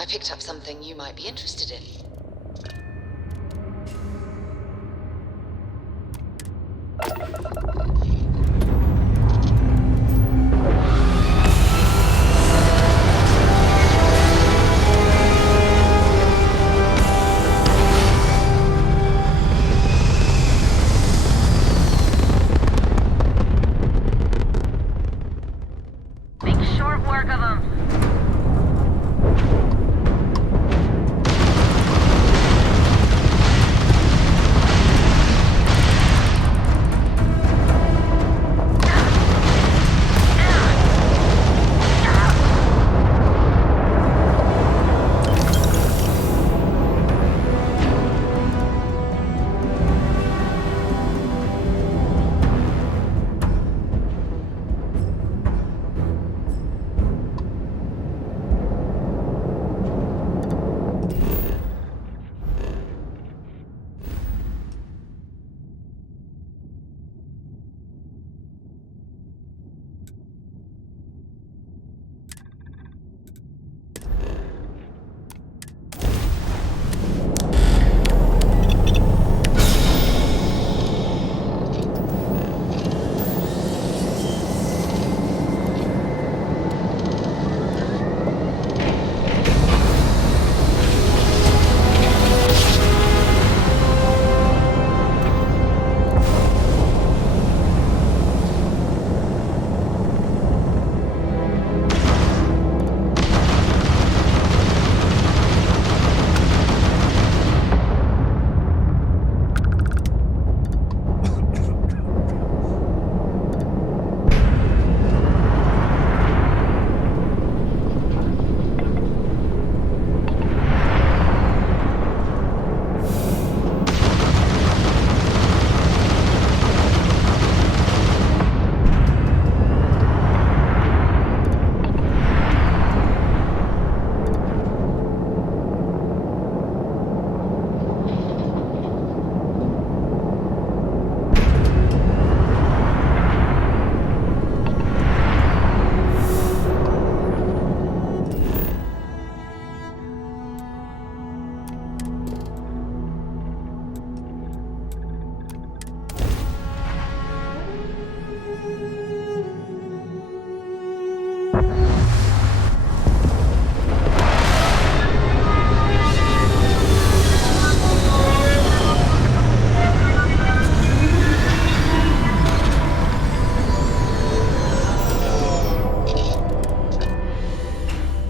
I picked up something you might be interested in. Make short work of them.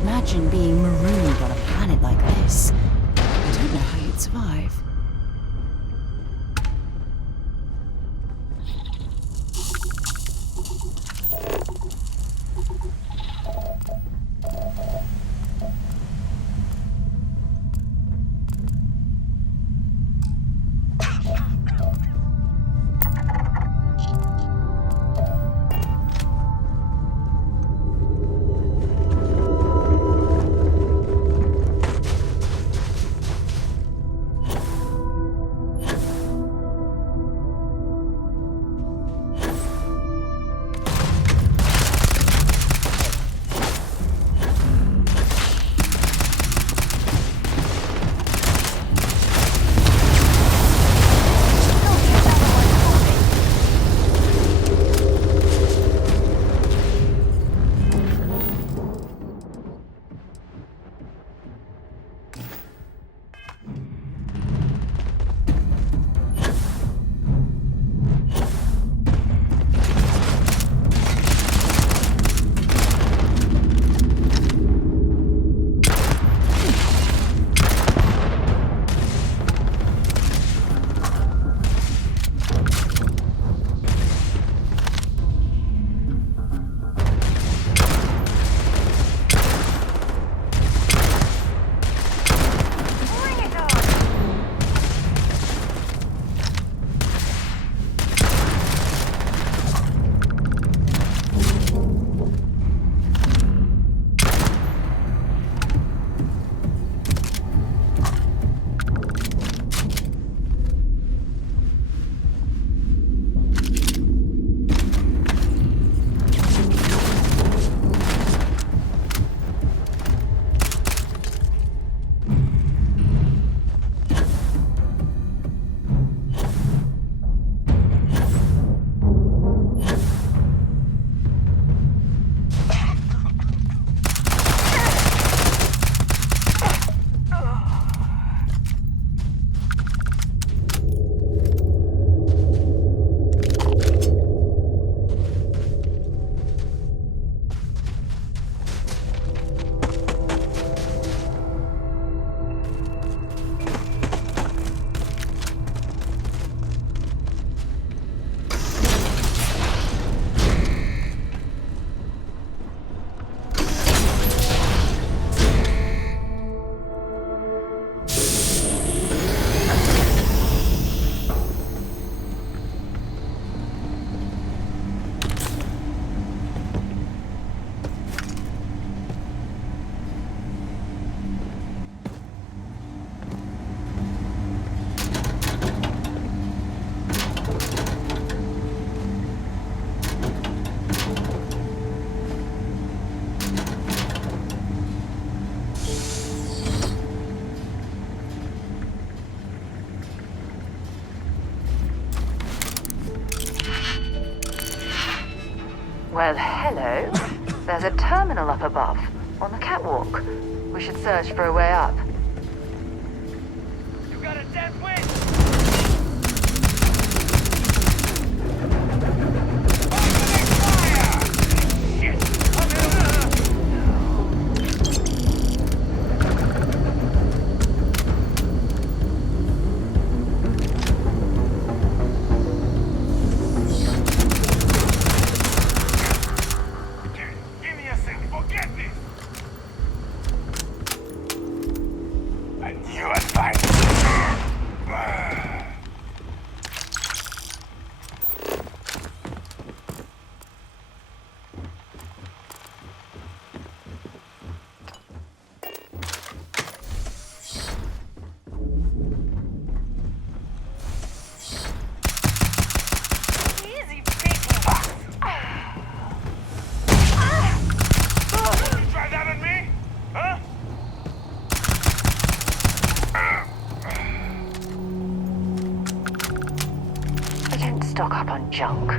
Imagine being marooned on a planet like this. I don't know how you'd survive. Well, hello. There's a terminal up above, on the catwalk. We should search for a way up. You got a dead wind! Stock up on junk.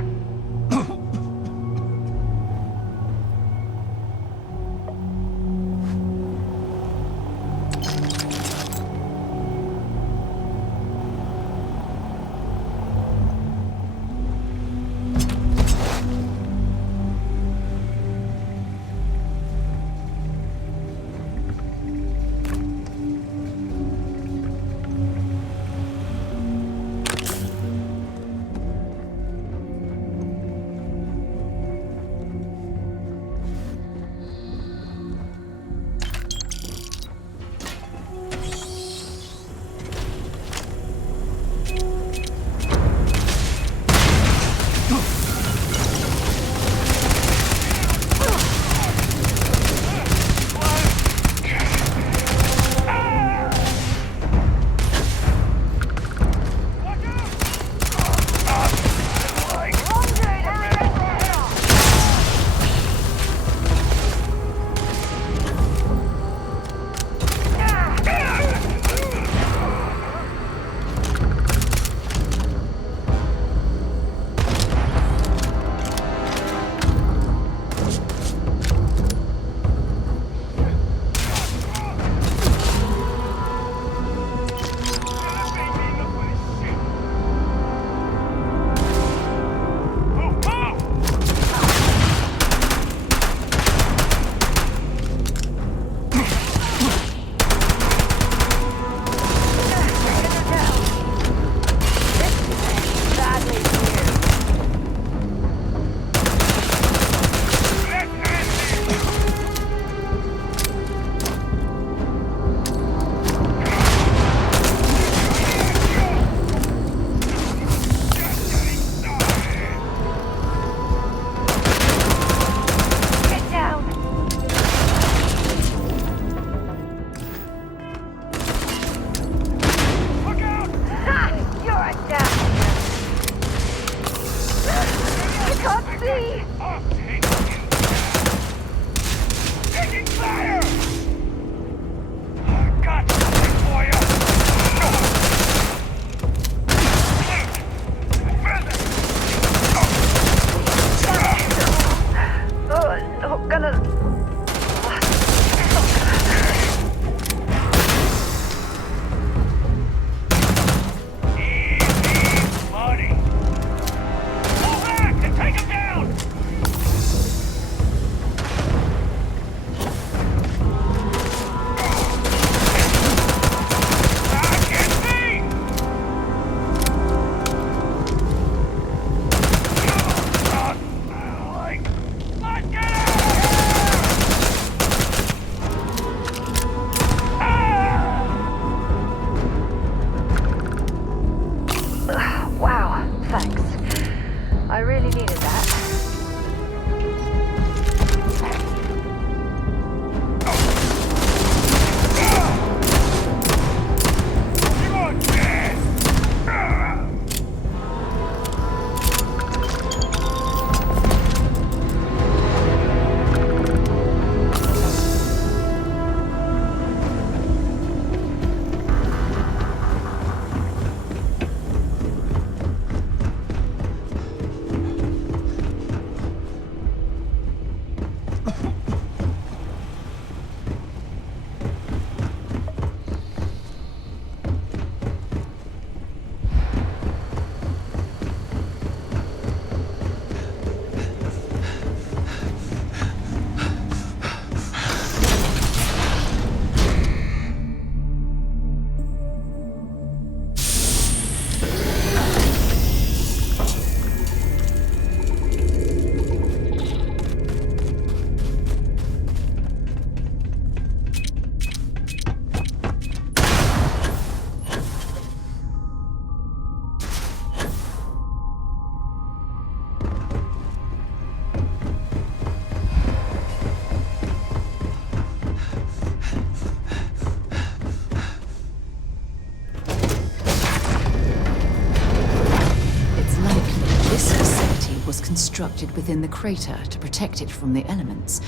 constructed within the crater to protect it from the elements.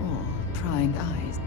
Or prying eyes.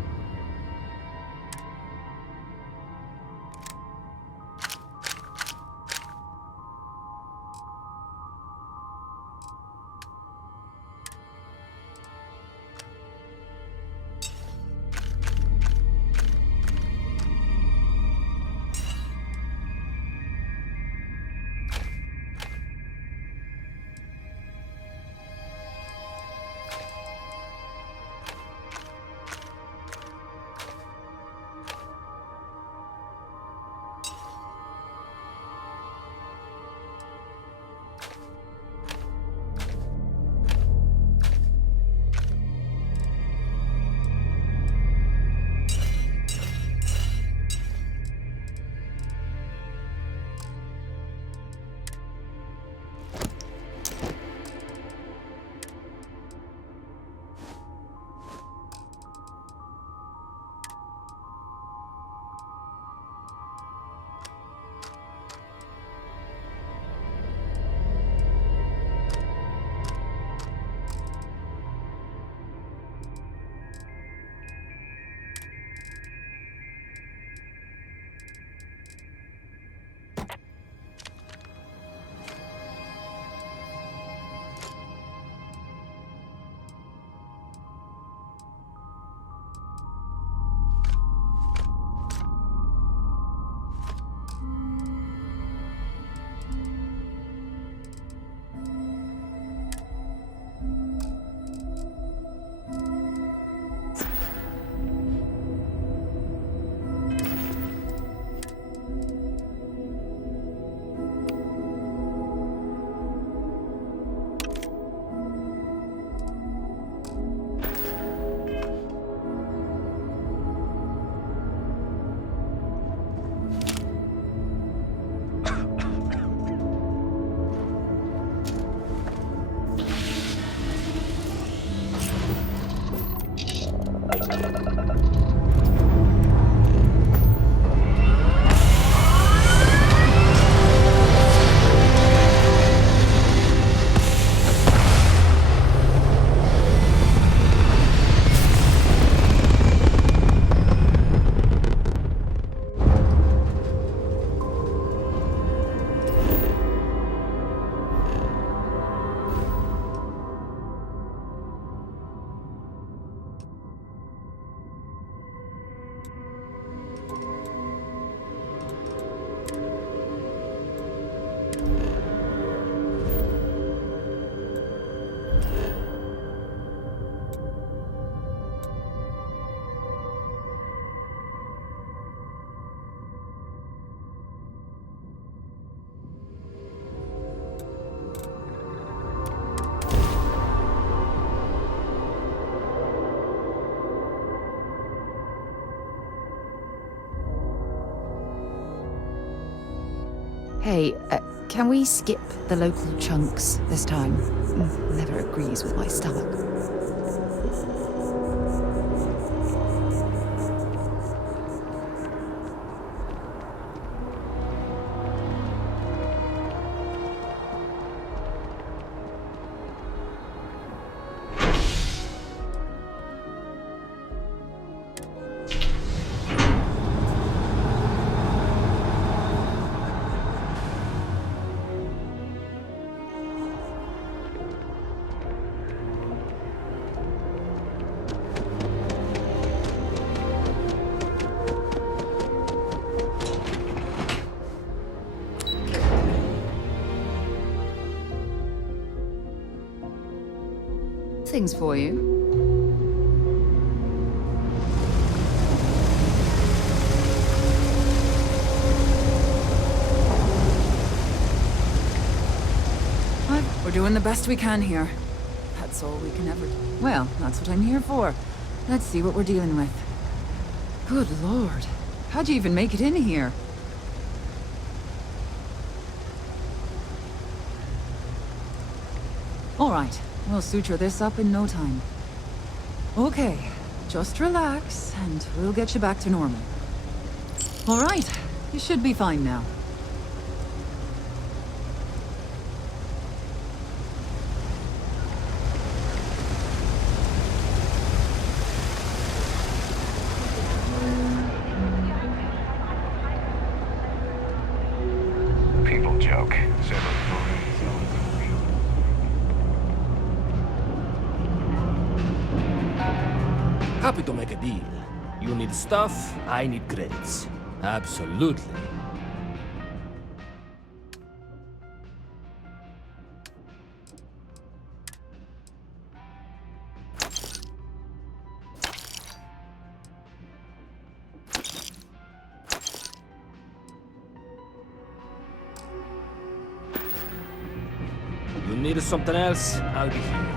Hey, can we skip the local chunks this time? Never agrees with my stomach. Things for you. We're doing the best we can here. That's all we can ever do. Well, that's what I'm here for. Let's see what we're dealing with. Good lord. How'd you even make it in here? All right. We'll suture this up in no time. Okay, just relax, and we'll get you back to normal. All right, you should be fine now. Happy to make a deal. You need stuff, I need credits. Absolutely. You need something else, I'll be here.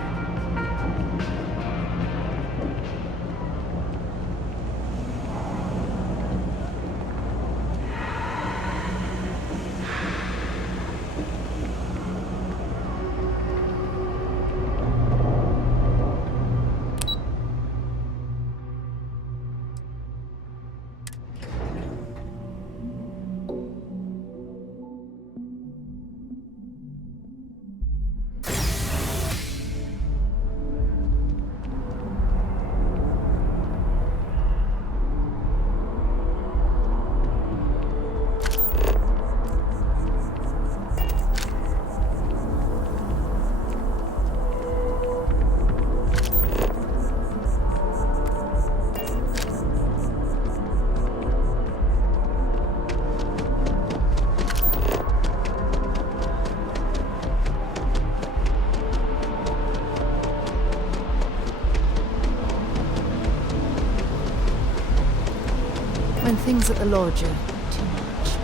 When things at the lodge are too much,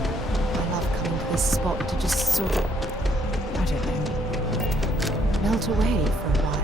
I love coming to this spot to just sort of, I don't know, melt away for a while.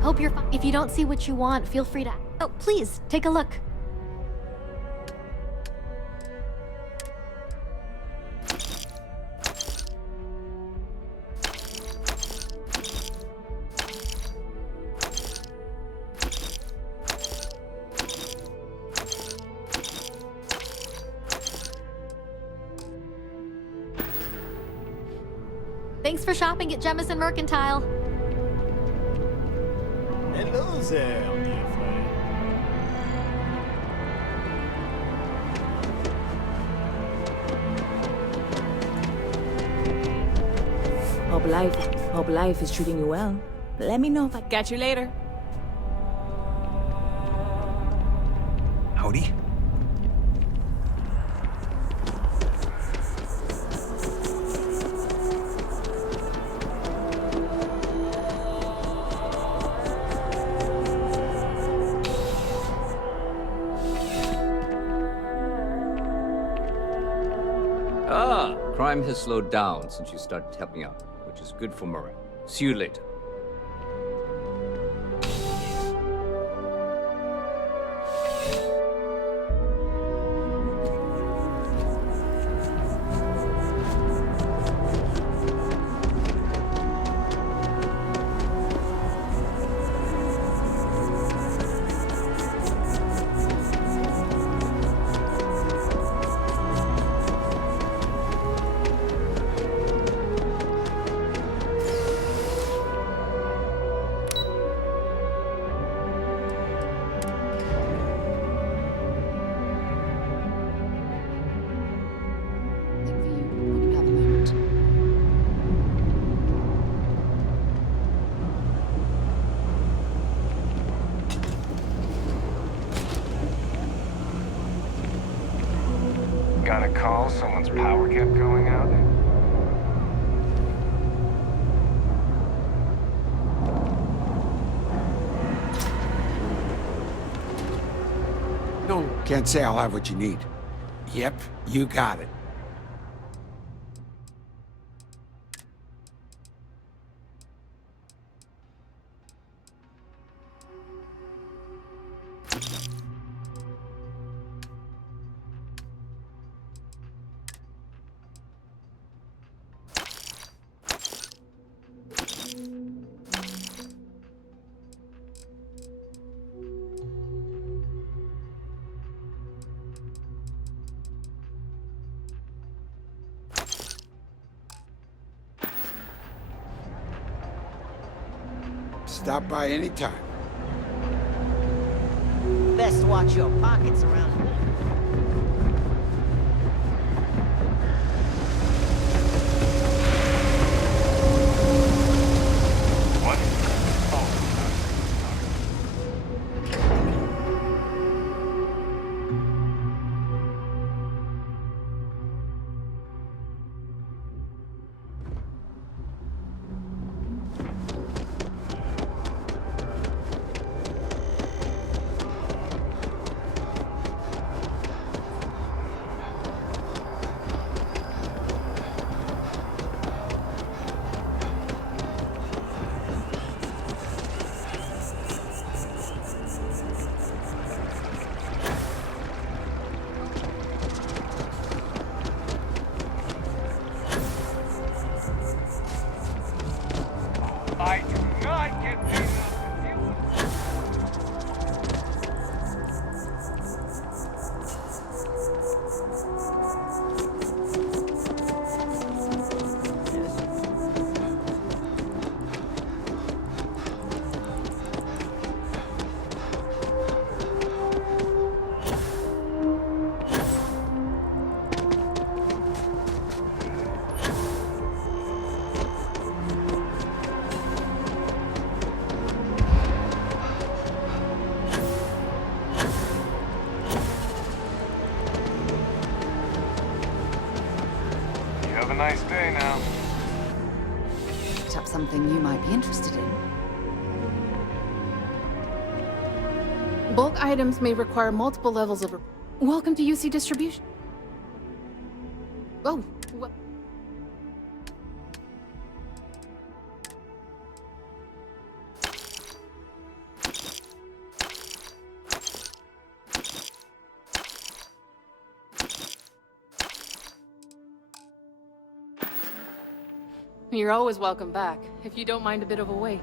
Hope you're fine. If you don't see what you want, feel free to. Oh, please, take a look. Thanks for shopping at Jemison Mercantile. Hello there, dear friend. Hope life is treating you well. Let me know if I catch you later. Howdy. Crime has slowed down since you started helping out, which is good for morale. See you later. Think for you when you have a moment. Got a call? Someone's power kept going out? No, can't say I'll have what you need. Yep, you got it. Stop by anytime. Best watch your pockets around here. What? Oh, I do not get paid enough to deal with. You have a nice day now. Picked up something you might be interested in. Bulk items may require multiple levels of... Welcome to UC Distribution. Oh, well... You're always welcome back, if you don't mind a bit of a wait.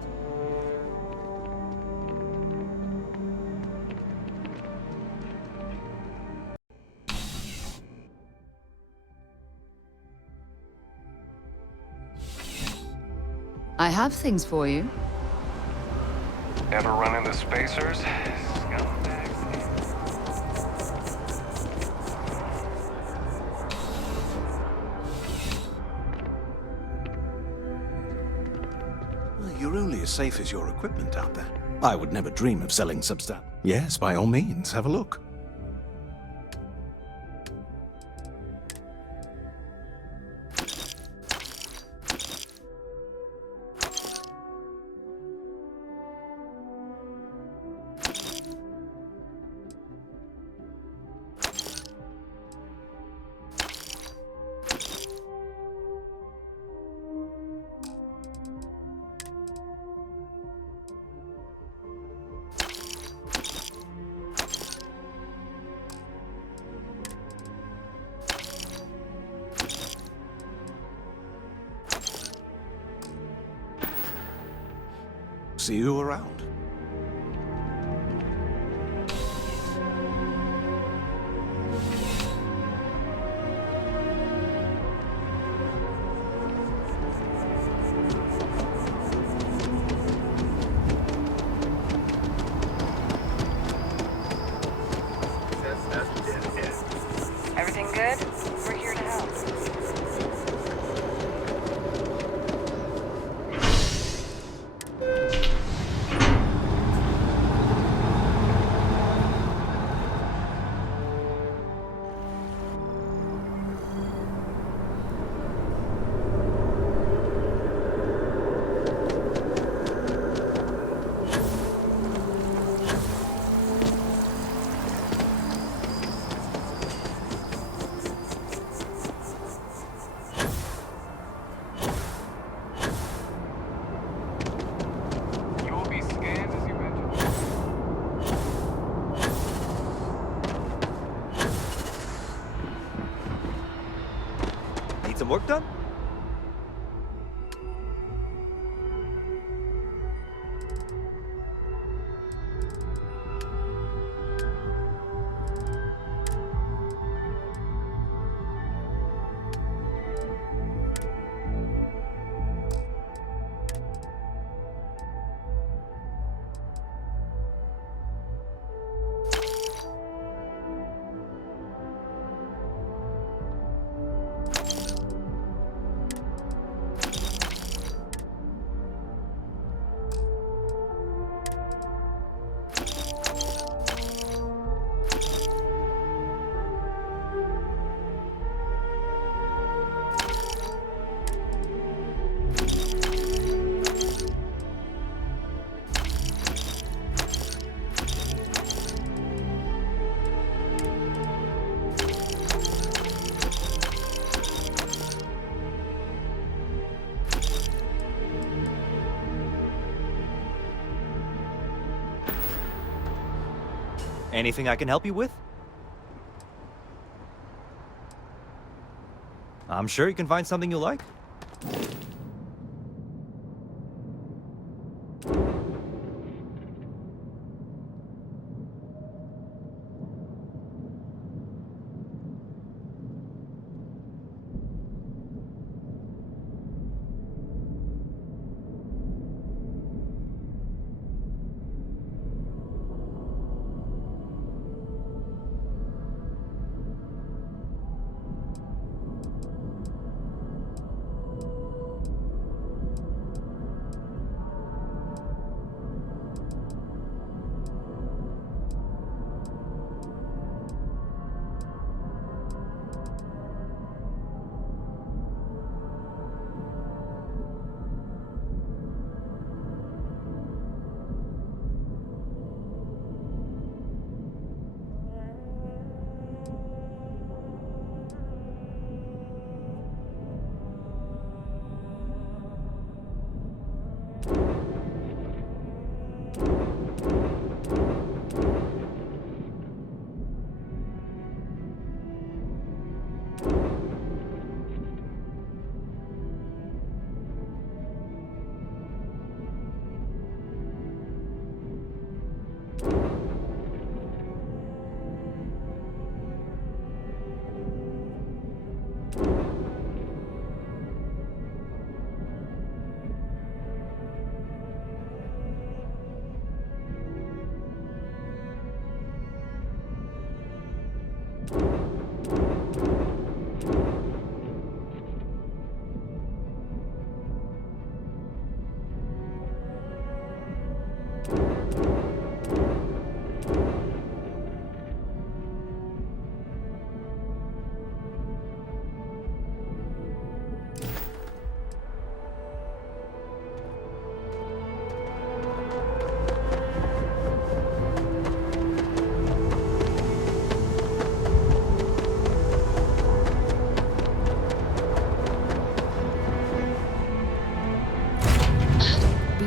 I have things for you. Ever run into spacers? Scumbags. You're only as safe as your equipment out there. I would never dream of selling substan. Yes, by all means, have a look. See you around. Everything good? We're here to help. You'll be scanned as you mentioned. Need some work done? Anything I can help you with? I'm sure you can find something you like.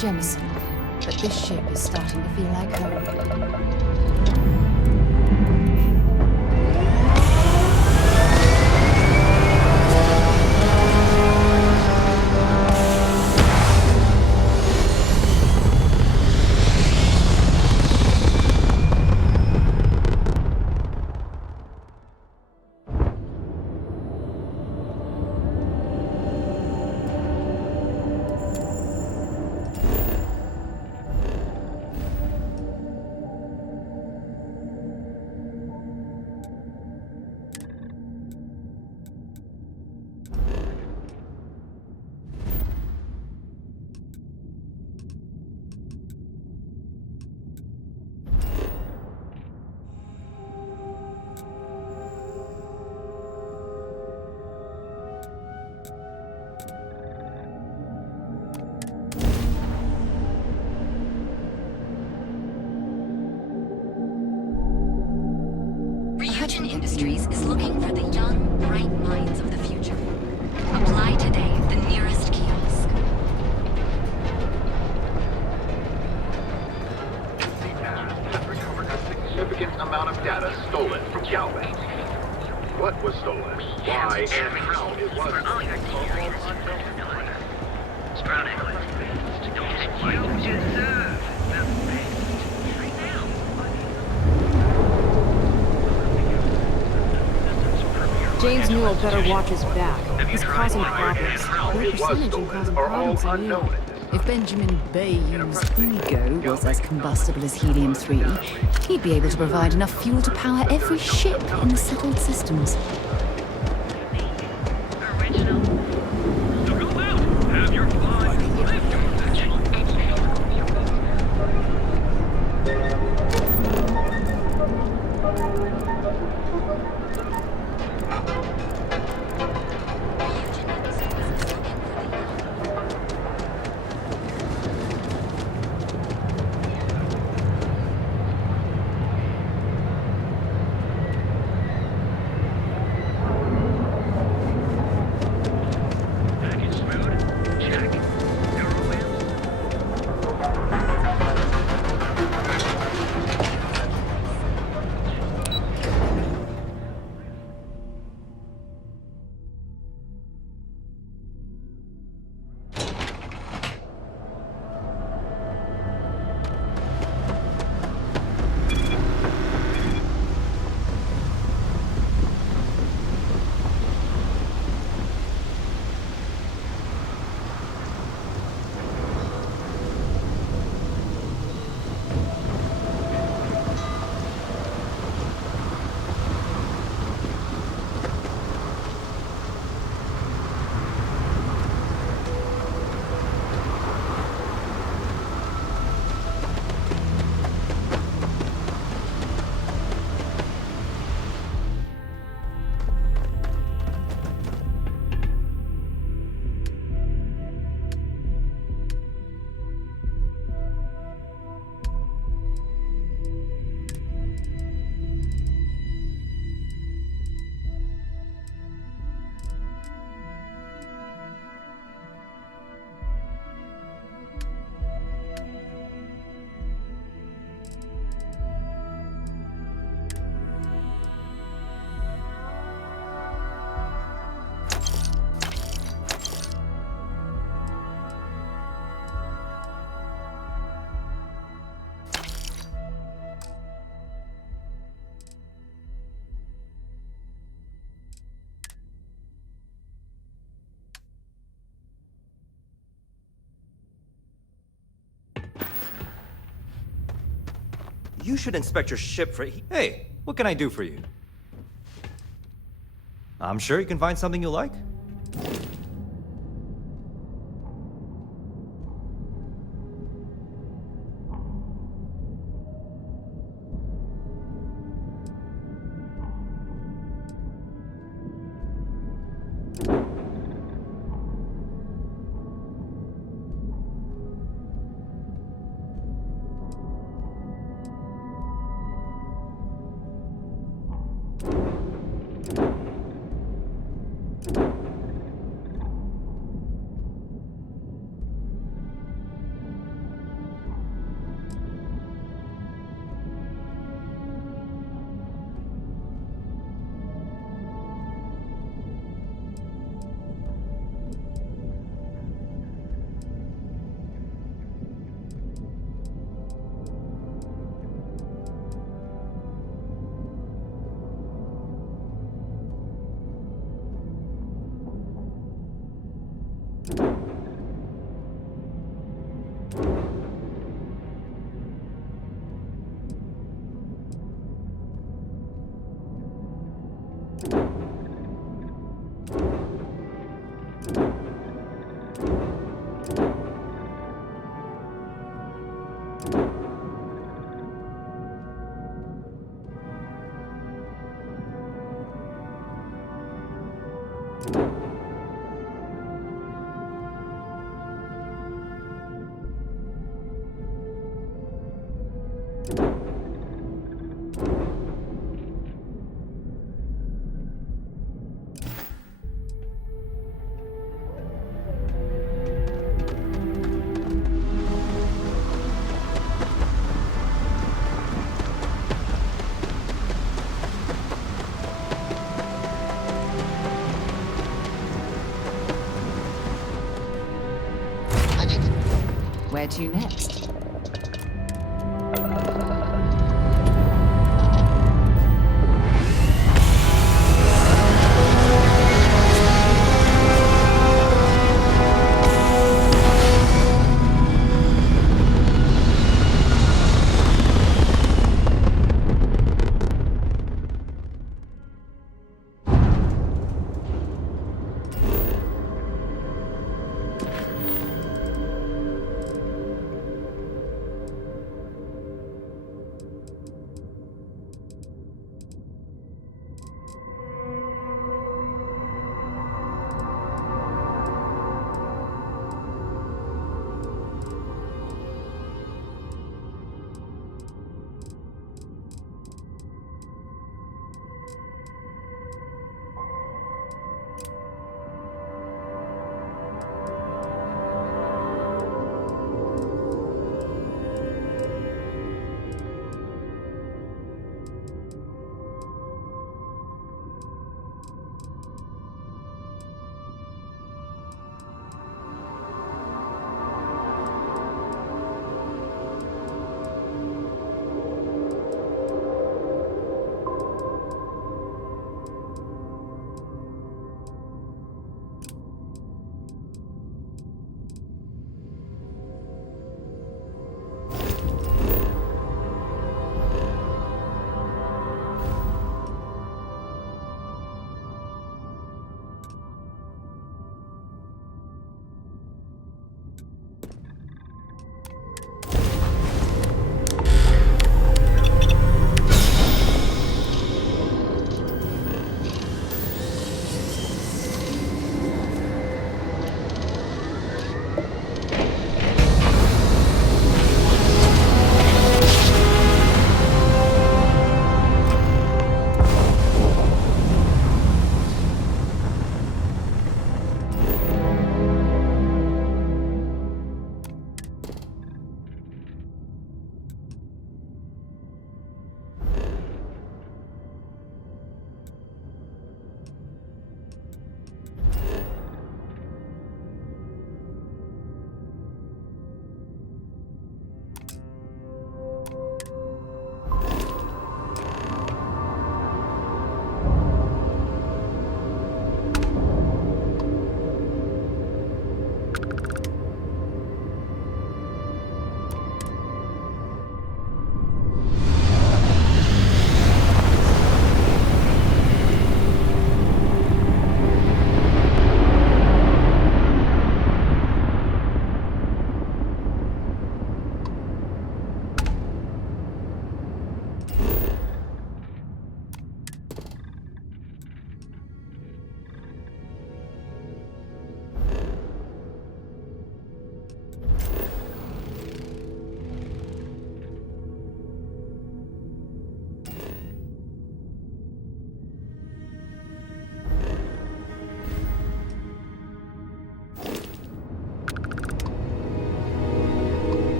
Jemison, but this ship is starting to feel like home. Industries is looking for the young, bright minds of the future. Apply today at the nearest kiosk. Has recovered a significant amount of data stolen from Galvin. What was stolen? Why and how it was James Newell better watch his back. He's causing problems. What percentage in causing problems are you? If Benjamin Bayou's ego was as combustible as helium-3, he'd be able to provide enough fuel to power every ship in the settled systems. You should inspect your ship for... Hey, what can I do for you? I'm sure you can find something you like. Where to next?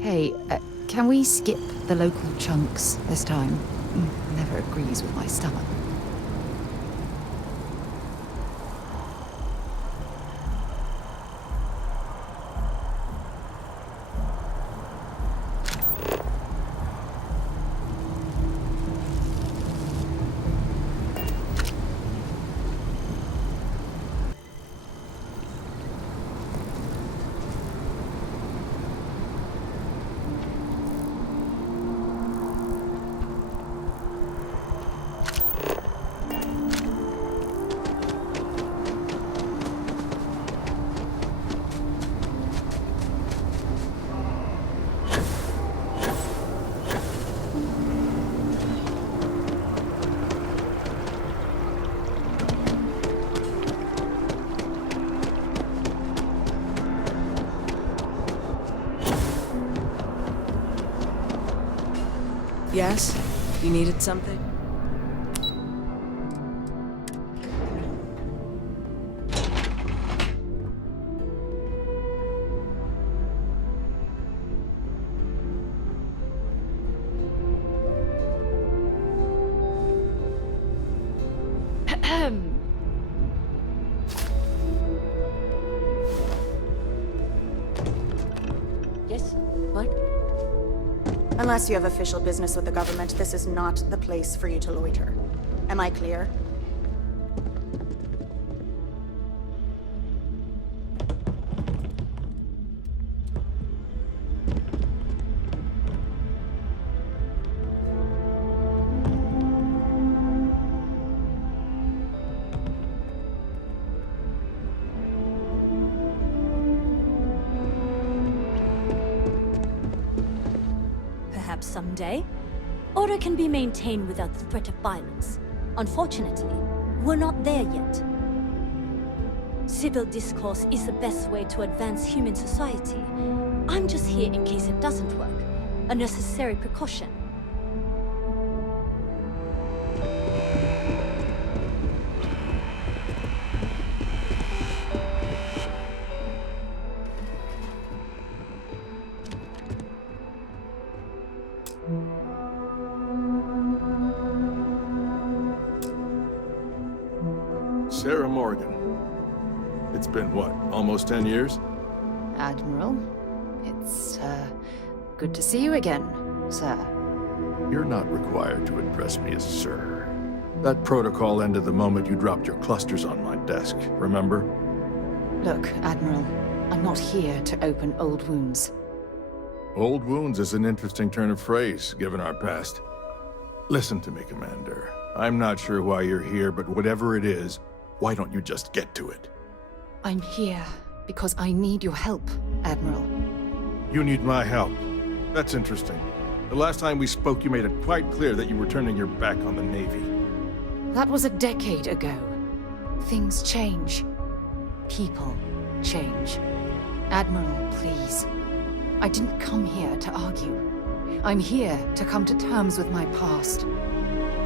Hey, can we skip the local chunks this time? Never agrees with my stomach. Yes? You needed something? Yes? What? Unless you have official business with the government, this is not the place for you to loiter. Am I clear? Perhaps someday, order can be maintained without the threat of violence. Unfortunately, we're not there yet. Civil discourse is the best way to advance human society. I'm just here in case it doesn't work. A necessary precaution. Sarah Morgan. It's been what, almost 10 years? Admiral, it's, good to see you again, sir. You're not required to address me as sir. That protocol ended the moment you dropped your clusters on my desk, remember? Look, Admiral, I'm not here to open old wounds. Old wounds is an interesting turn of phrase, given our past. Listen to me, Commander. I'm not sure why you're here, but whatever it is, why don't you just get to it? I'm here because I need your help, Admiral. You need my help. That's interesting. The last time we spoke, you made it quite clear that you were turning your back on the Navy. That was a decade ago. Things change. People change. Admiral, please. I didn't come here to argue. I'm here to come to terms with my past.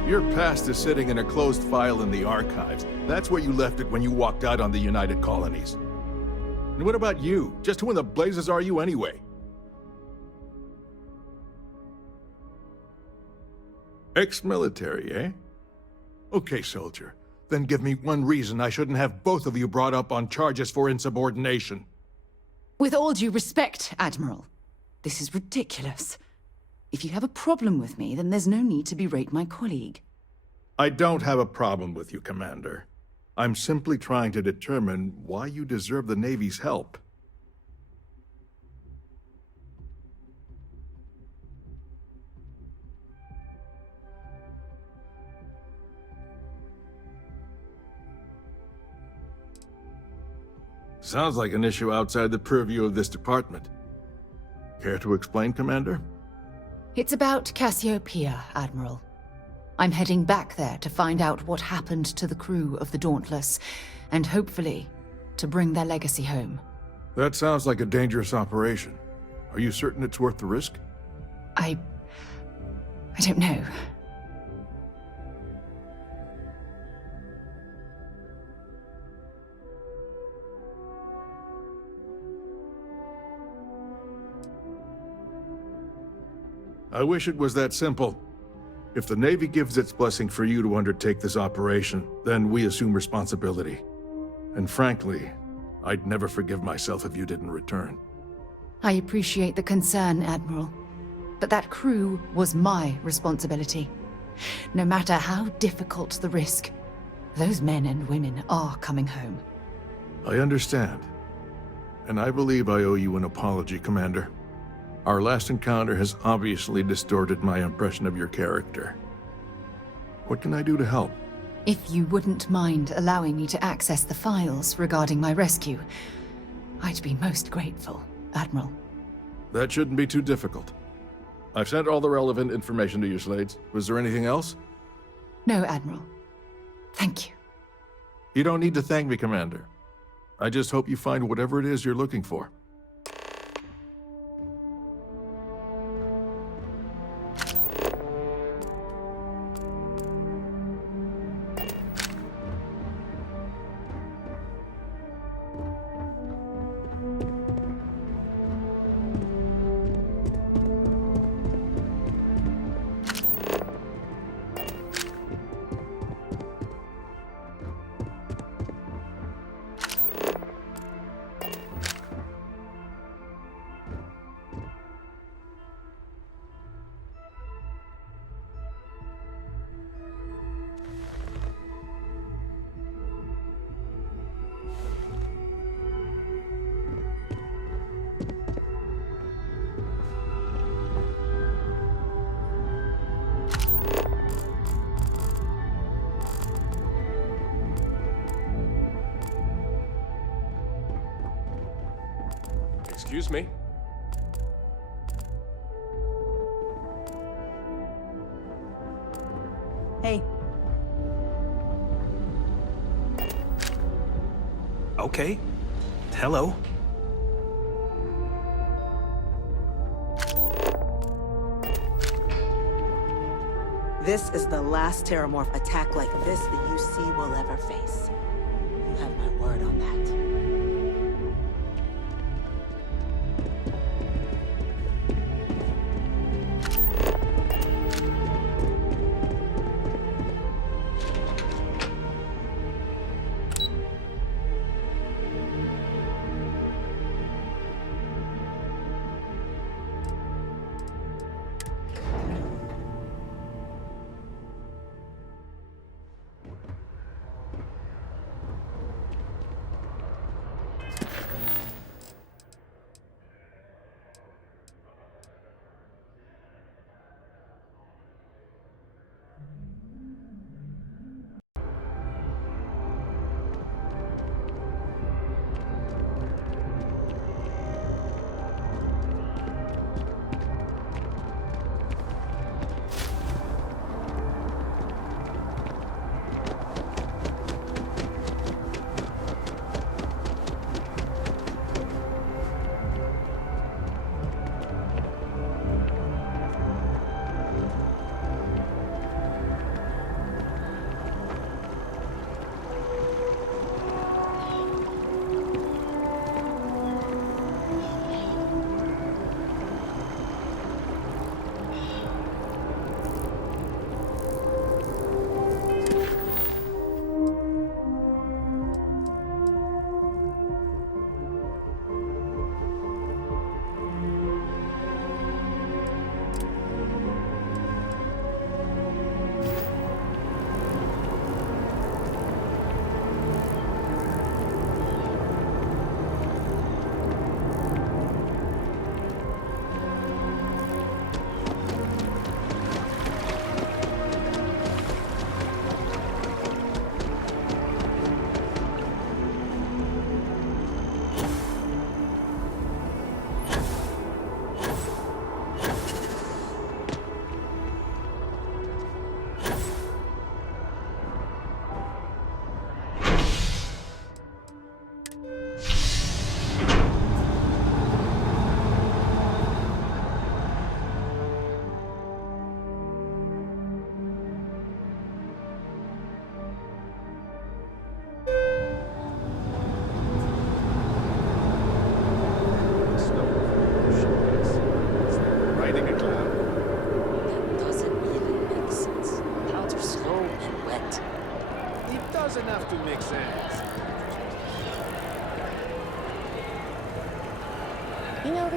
Your past is sitting in a closed file in the archives. That's where you left it when you walked out on the United Colonies. And what about you? Just who in the blazes are you anyway? Ex-military, eh? Okay, soldier. Then give me one reason I shouldn't have both of you brought up on charges for insubordination. With all due respect, Admiral, this is ridiculous. If you have a problem with me, then there's no need to berate my colleague. I don't have a problem with you, Commander. I'm simply trying to determine why you deserve the Navy's help. Sounds like an issue outside the purview of this department. Care to explain, Commander? It's about Cassiopeia, Admiral. I'm heading back there to find out what happened to the crew of the Dauntless, and hopefully, to bring their legacy home. That sounds like a dangerous operation. Are you certain it's worth the risk? I don't know. I wish it was that simple. If the Navy gives its blessing for you to undertake this operation, then we assume responsibility. And frankly, I'd never forgive myself if you didn't return. I appreciate the concern, Admiral. But that crew was my responsibility. No matter how difficult the risk, those men and women are coming home. I understand. And I believe I owe you an apology, Commander. Our last encounter has obviously distorted my impression of your character. What can I do to help? If you wouldn't mind allowing me to access the files regarding my rescue, I'd be most grateful, Admiral. That shouldn't be too difficult. I've sent all the relevant information to you, Slades. Was there anything else? No, Admiral. Thank you. You don't need to thank me, Commander. I just hope you find whatever it is you're looking for. Excuse me? Hey. Okay. Hello. This is the last Terramorph attack like this the UC will ever face. You have my word on that.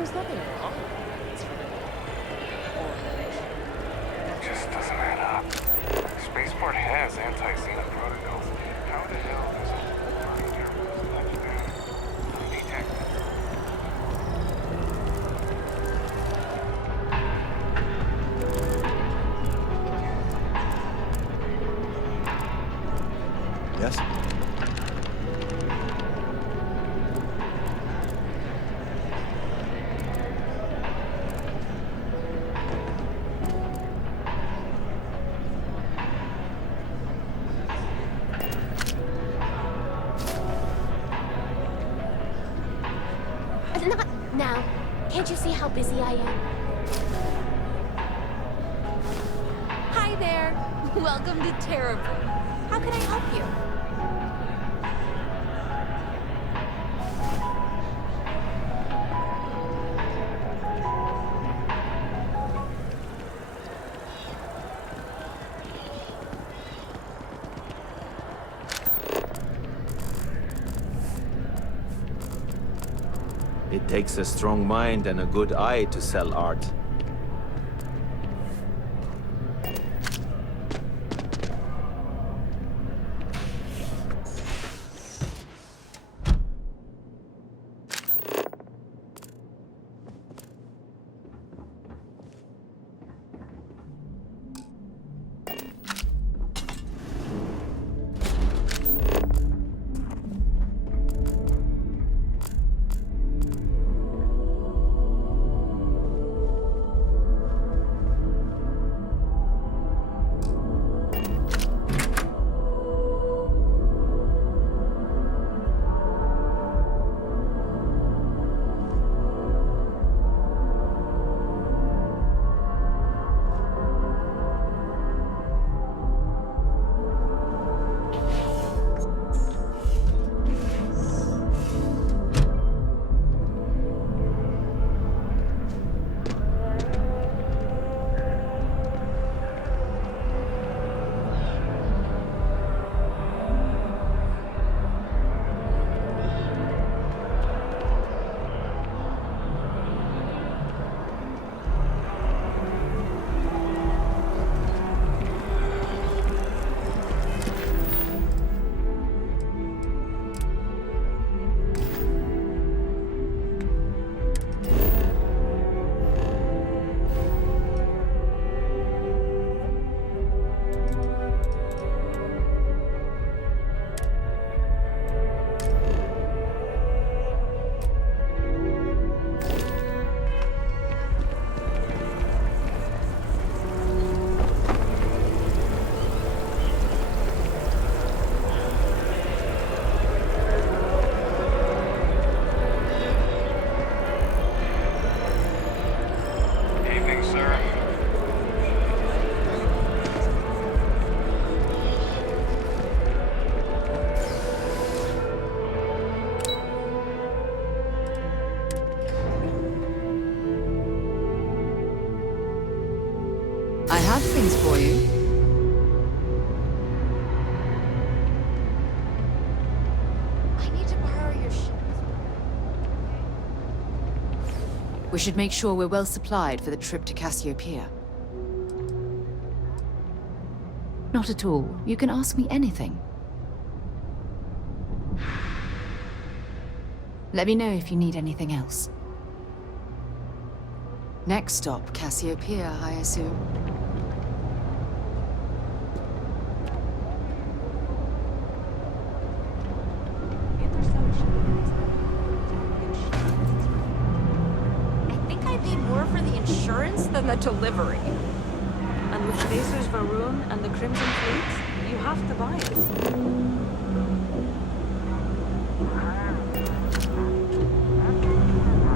There's nothing wrong with it sort of orange. It just doesn't add up. Spaceport has anti-Xena protocols. How the hell does a whole lot of terrorists touch down undetected? Yes? Not now. Can't you see how busy I am? Hi there. Welcome to Terraport. How can I help you? It takes a strong mind and a good eye to sell art. I have things for you. I need to borrow your ship. We should make sure we're well supplied for the trip to Cassiopeia. Not at all. You can ask me anything. Let me know if you need anything else. Next stop, Cassiopeia, I assume. I think I paid more for the insurance than the delivery. And with Vaser's Varun and the Crimson Fleet, you have to buy it.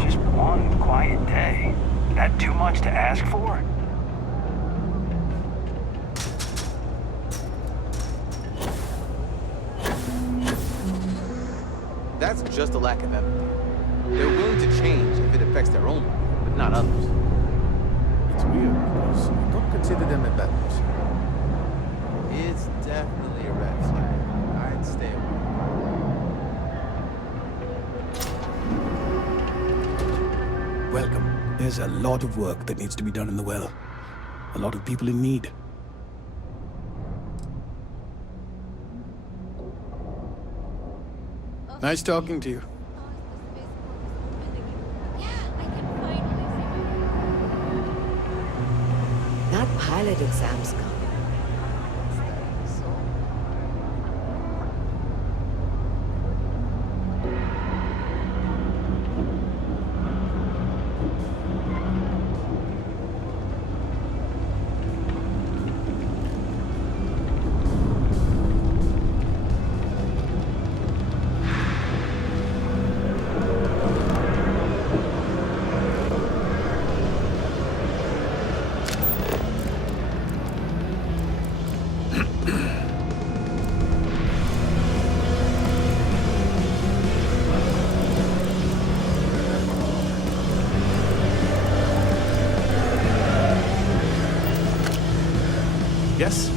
Just one quiet day. That too much to ask for? That's just a lack of empathy. They're willing to change if it affects their own life, but not others. It's weird because I don't consider them a bad person. It's definitely a red flag. I'd stay away. welcome. There's a lot of work that needs to be done in the well. A lot of people in need. Nice talking to you. That pilot exam's gone. Yes?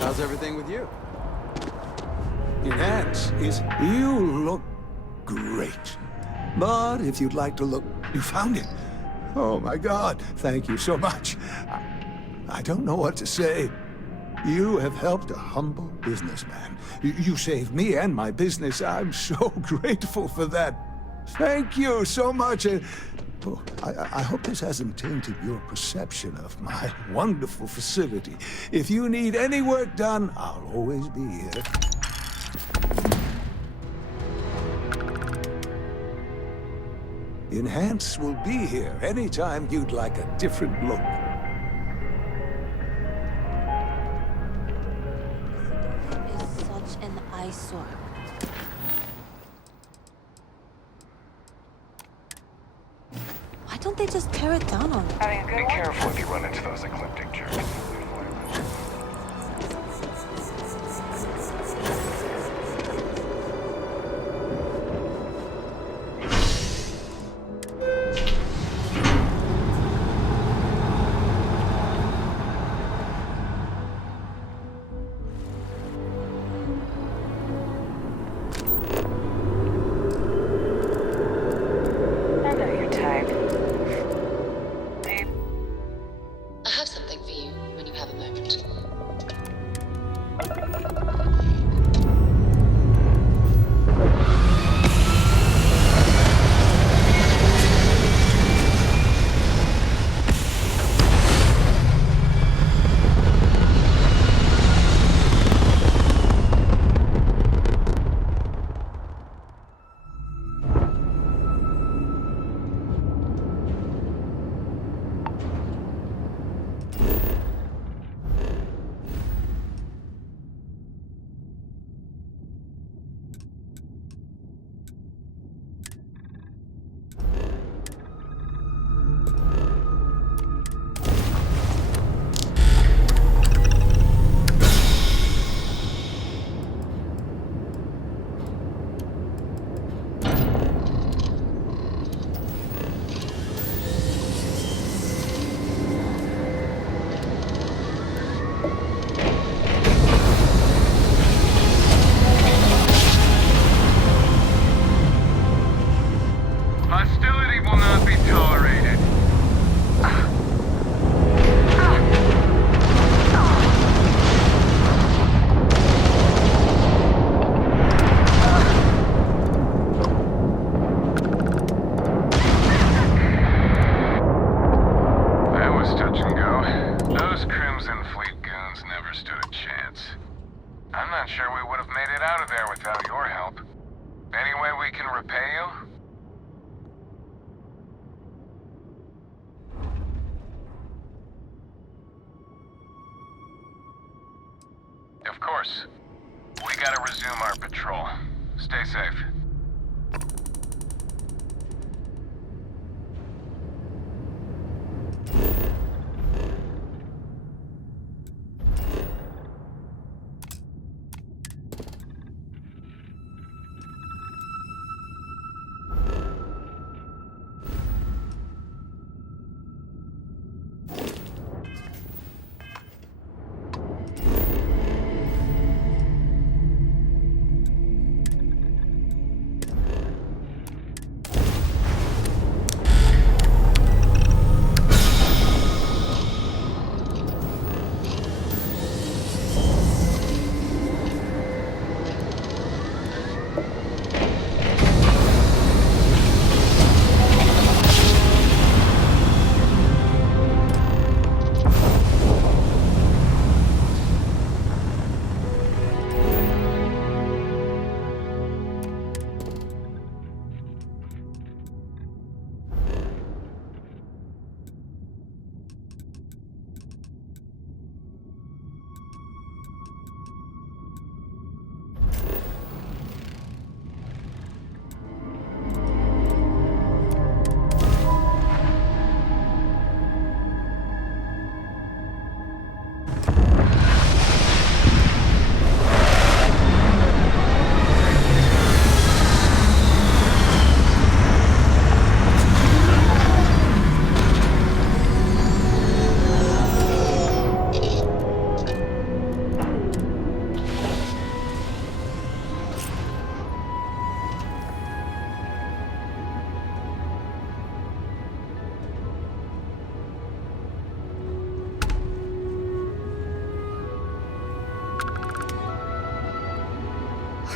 How's everything with you? Enhance is... You look great. But if you'd like to look... You found it. Oh, my God. Thank you so much. I don't know what to say. You have helped a humble businessman. You saved me and my business. I'm so grateful for that. Thank you so much. Oh, I hope this hasn't tainted your perception of my wonderful facility. If you need any work done, I'll always be here. Enhance will be here anytime you'd like a different look. Is such an eyesore. Why don't they just tear it down on? Be careful if you run into those ecliptic jerks. I have something for you when you have a moment. Hostility will not be tolerated. That was touch and go. Those Crimson Fleet goons never stood a chance. I'm not sure we would have made it out of there without your help. Any way we can repay you? Of course. We gotta resume our patrol. Stay safe.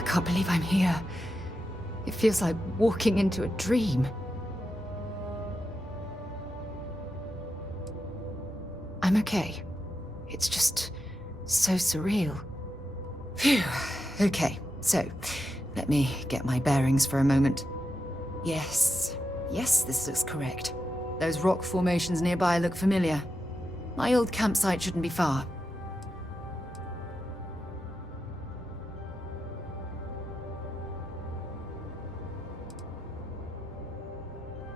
can't believe I'm here. It feels like walking into a dream. I'm okay. It's just so surreal. Phew. Okay, so let me get my bearings for a moment. Yes, this looks correct. Those rock formations nearby look familiar. My old campsite shouldn't be far.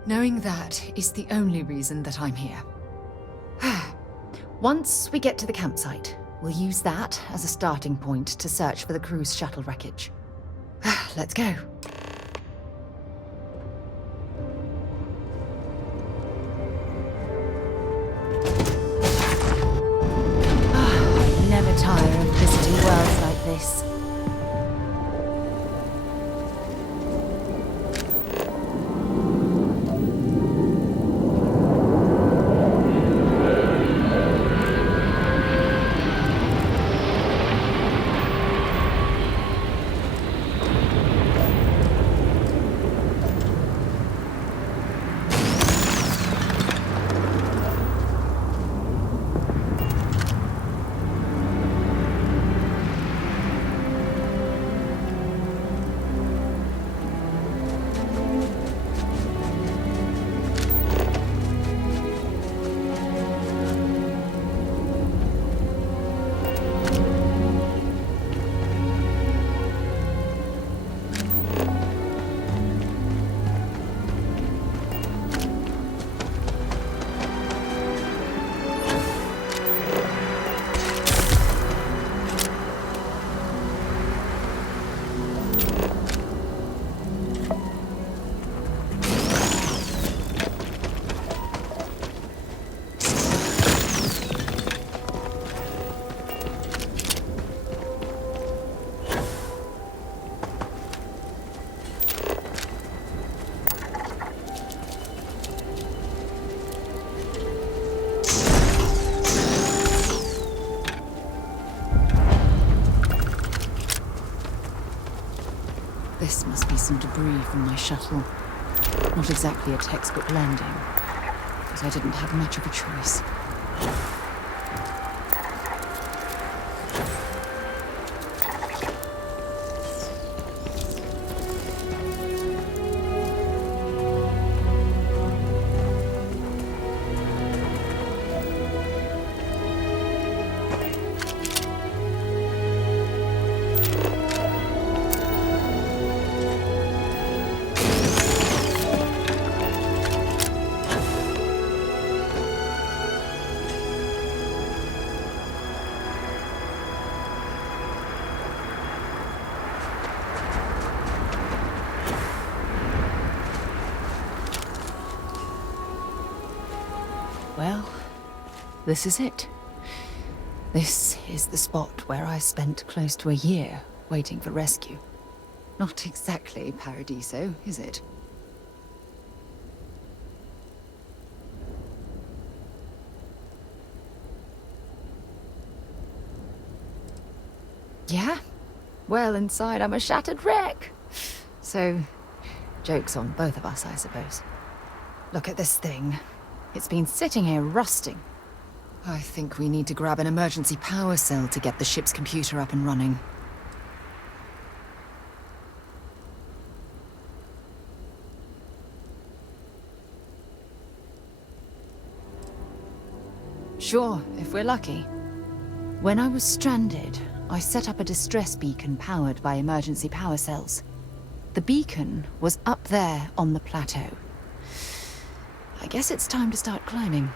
Knowing that is the only reason that I'm here. Once we get to the campsite, we'll use that as a starting point to search for the cruise shuttle wreckage. Let's go. I never tire of visiting worlds like this. This must be some debris from my shuttle. Not exactly a textbook landing, but I didn't have much of a choice. Well, this is it. This is the spot where I spent close to a year waiting for rescue. Not exactly Paradiso, is it? Yeah? Well, inside I'm a shattered wreck. So, joke's on both of us, I suppose. Look at this thing. It's been sitting here rusting. I think we need to grab an emergency power cell to get the ship's computer up and running. Sure, if we're lucky. When I was stranded, I set up a distress beacon powered by emergency power cells. The beacon was up there on the plateau. I guess it's time to start climbing.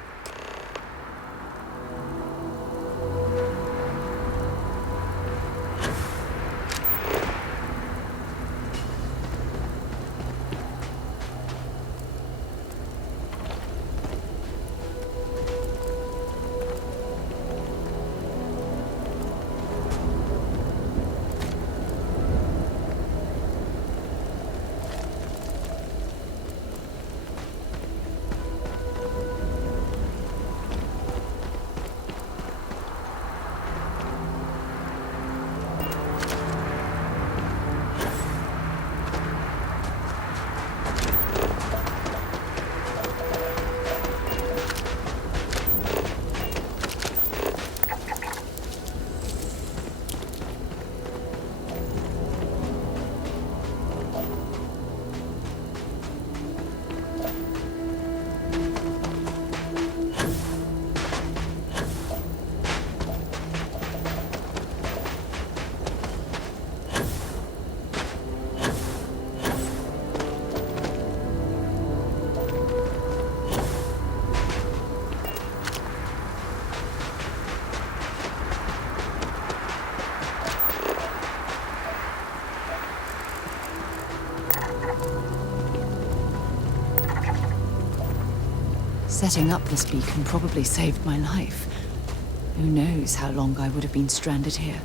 Setting up this beacon probably saved my life. Who knows how long I would have been stranded here.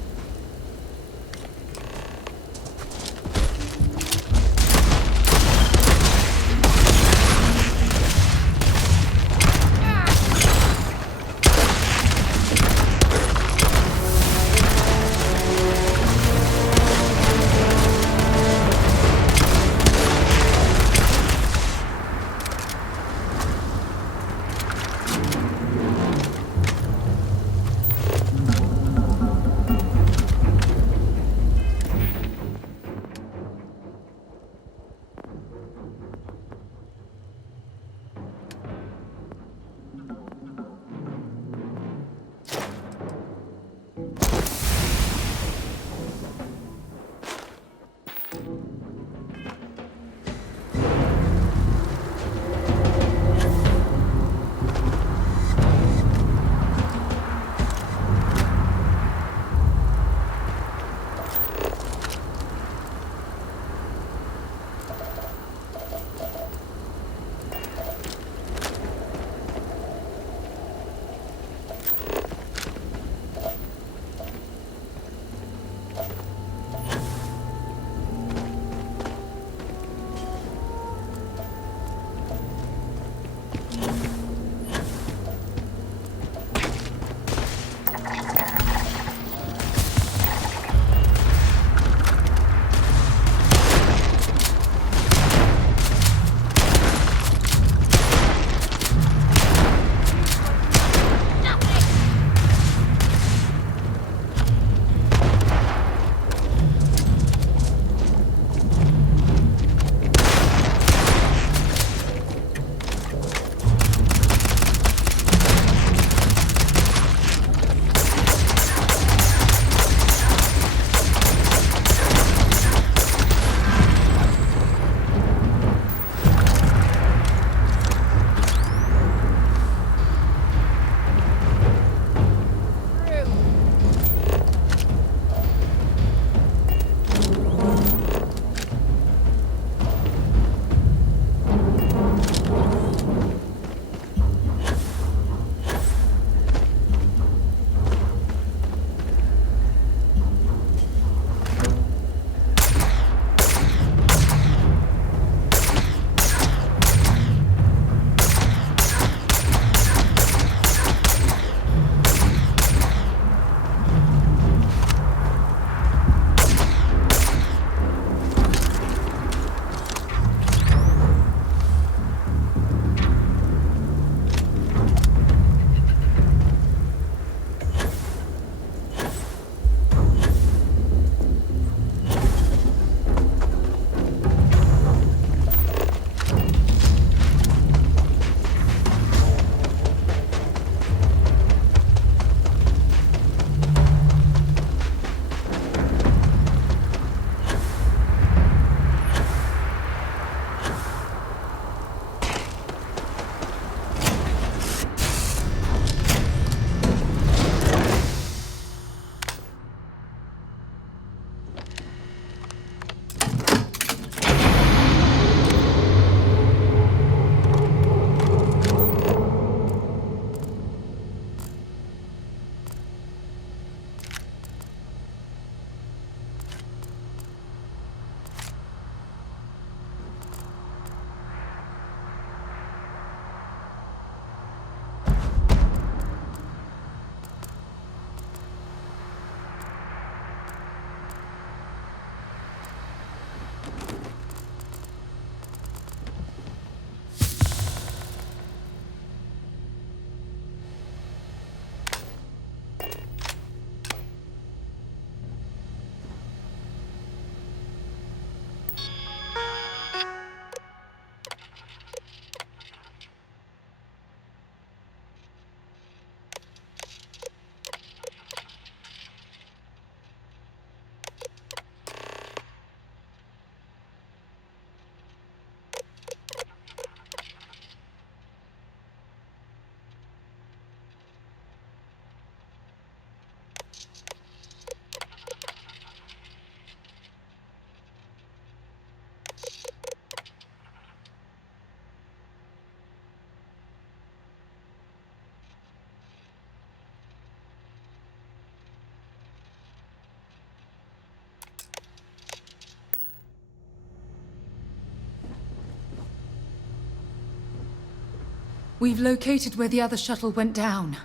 We've located where the other shuttle went down.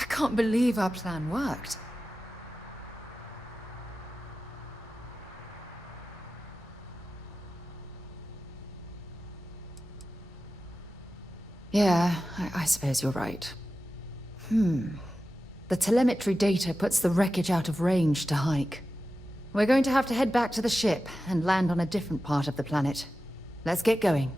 I can't believe our plan worked. Yeah, I suppose you're right. The telemetry data puts the wreckage out of range to hike. We're going to have to head back to the ship and land on a different part of the planet. Let's get going.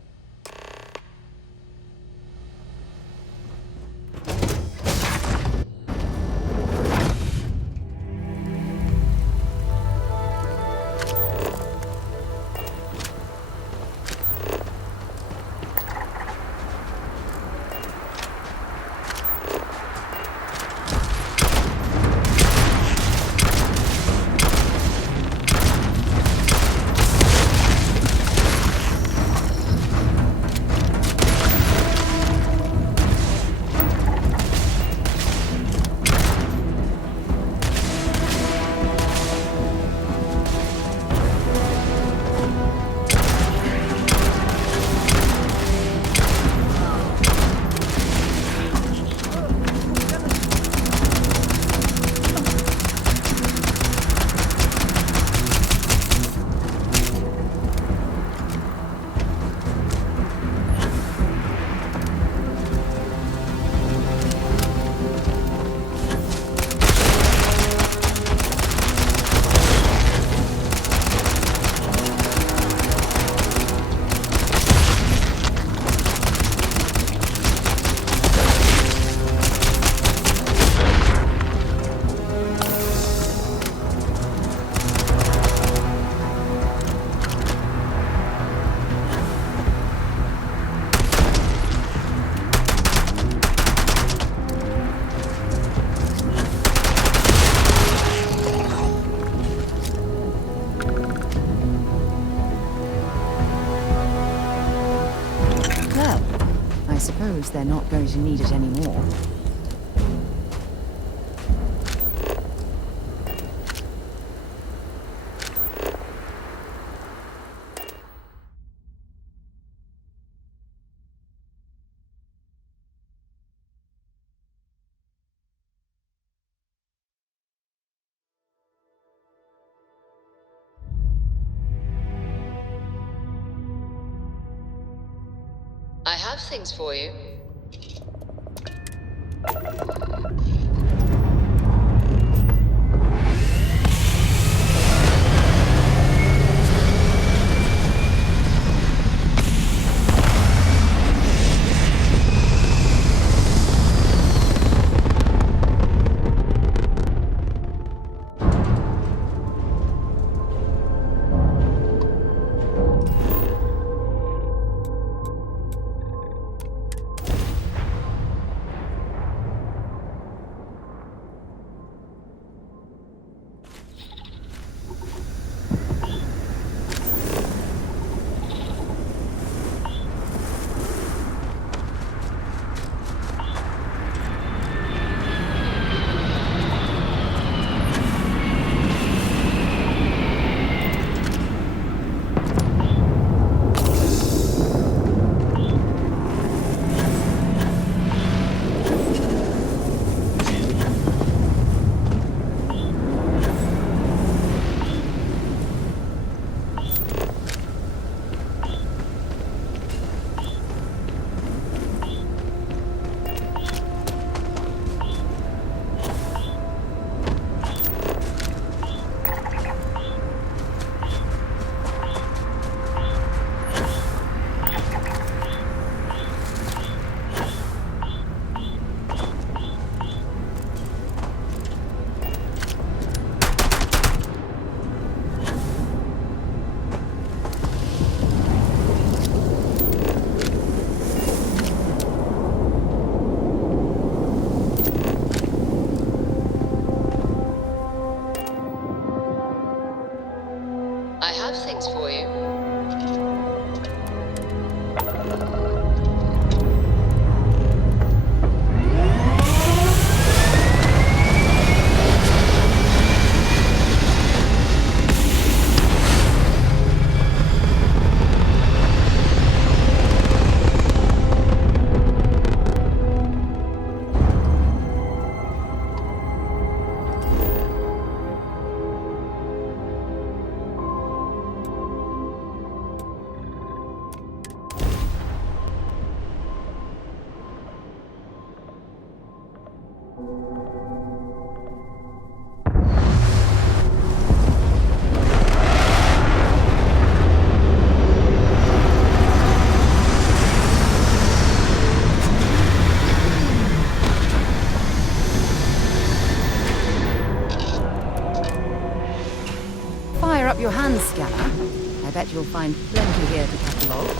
I suppose they're not going to need it anymore. I have things for you. I have things for you. up your hand scanner. I bet you'll find plenty here to catalogue.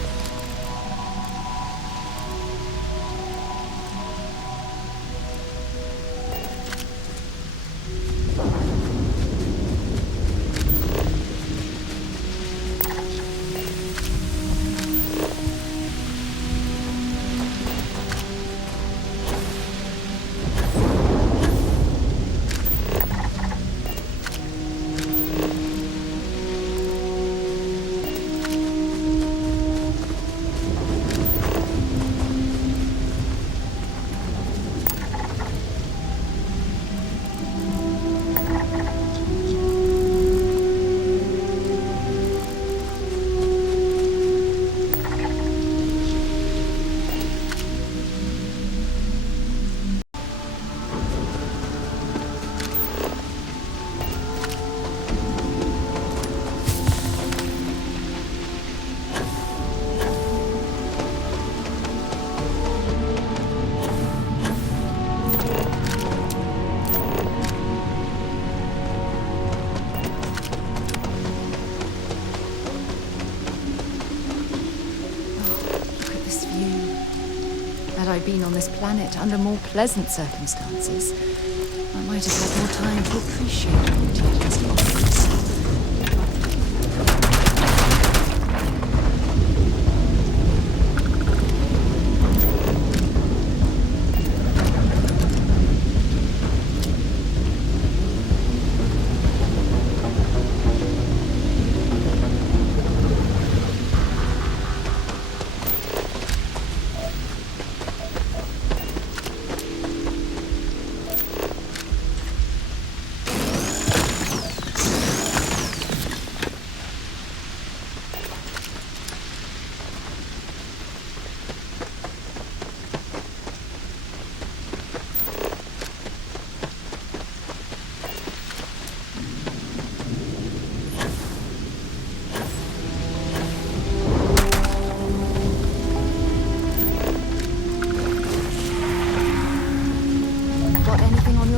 Had I been on this planet under more pleasant circumstances, I might have had more time to appreciate beauty it has to offer.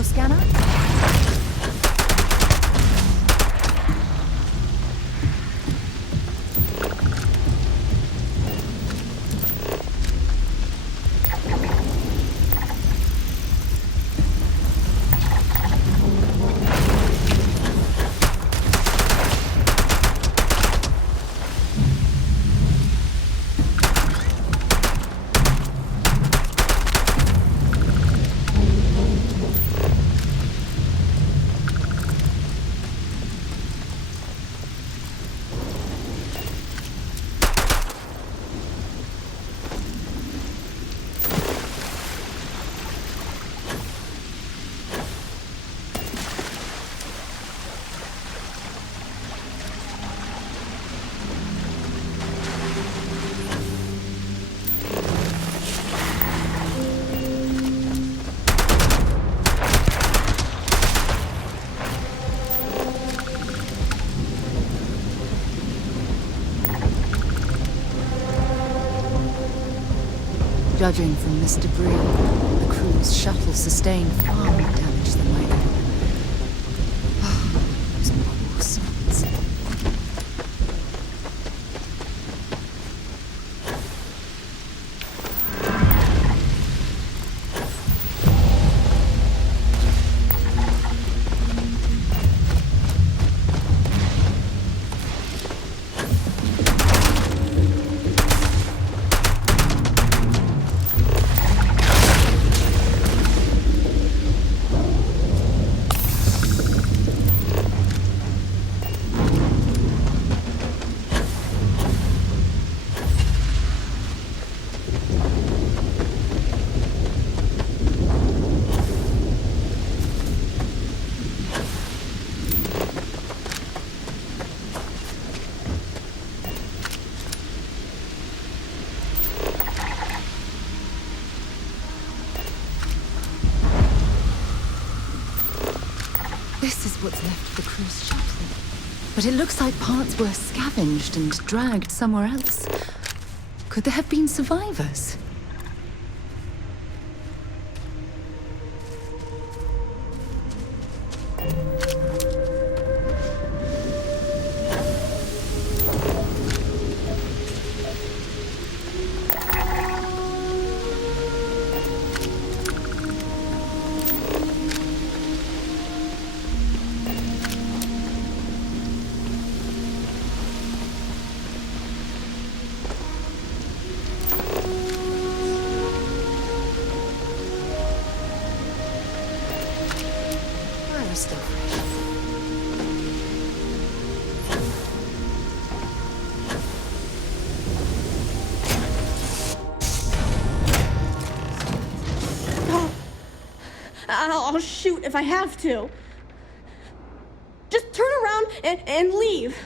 Scanner? Judging from this debris, the crew's shuttle sustained far more damage than my own. Those poor souls. This is what's left of the cruise shuttle. But it looks like parts were scavenged and dragged somewhere else. Could there have been survivors? I'll shoot if I have to. Just turn around and leave.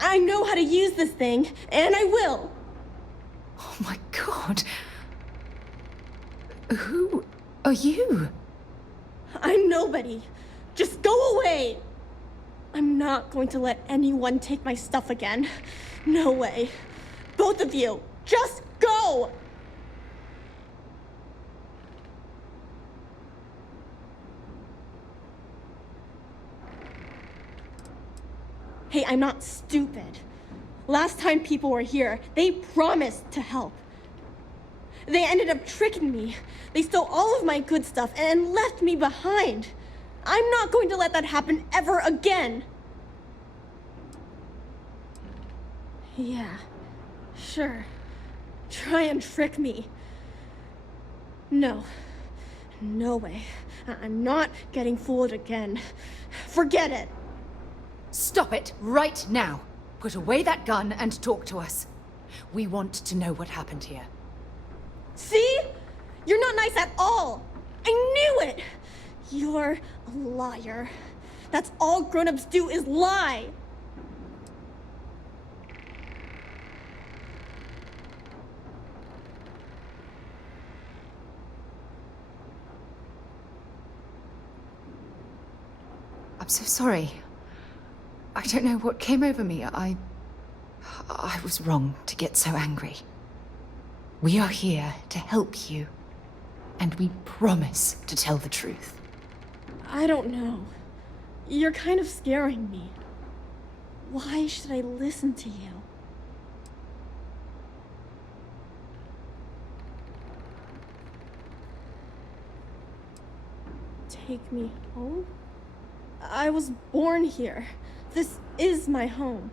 I know how to use this thing, and I will. Oh my god. Who are you? I'm nobody. Just go away. I'm not going to let anyone take my stuff again. No way. Both of you, just go! Hey, I'm not stupid. Last time people were here, they promised to help. They ended up tricking me. They stole all of my good stuff and left me behind. I'm not going to let that happen ever again. Yeah, sure. Try and trick me. No. No way. I'm not getting fooled again. Forget it. Stop it right now. Put away that gun and talk to us. We want to know what happened here. See? You're not nice at all. I knew it. You're a liar. That's all grown-ups do is lie. I'm so sorry. I don't know what came over me. I was wrong to get so angry. We are here to help you, and we promise to tell the truth. I don't know. You're kind of scaring me. Why should I listen to you? Take me home? I was born here. This is my home.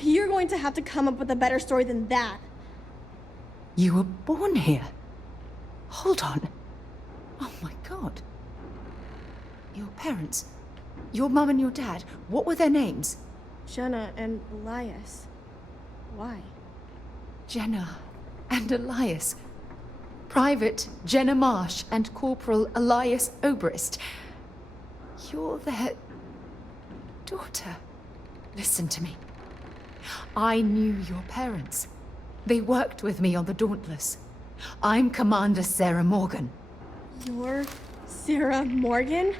You're going to have to come up with a better story than that. You were born here? Hold on. Oh my god. Your parents, your mum and your dad, what were their names? Jenna and Elias. Why? Jenna and Elias. Private Jenna Marsh and Corporal Elias Obrist. You're their daughter. Listen to me. I knew your parents. They worked with me on the Dauntless. I'm Commander Sarah Morgan. You're Sarah Morgan?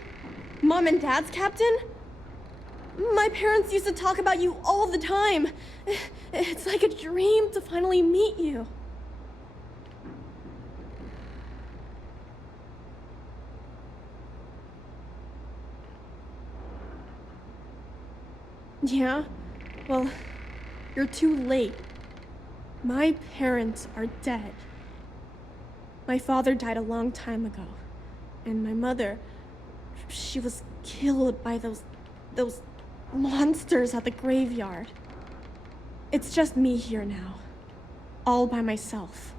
Mom and Dad's captain? My parents used to talk about you all the time. It's like a dream to finally meet you. Yeah? Well, you're too late. My parents are dead. My father died a long time ago. And my mother, she was killed by those monsters at the graveyard. It's just me here now. All by myself.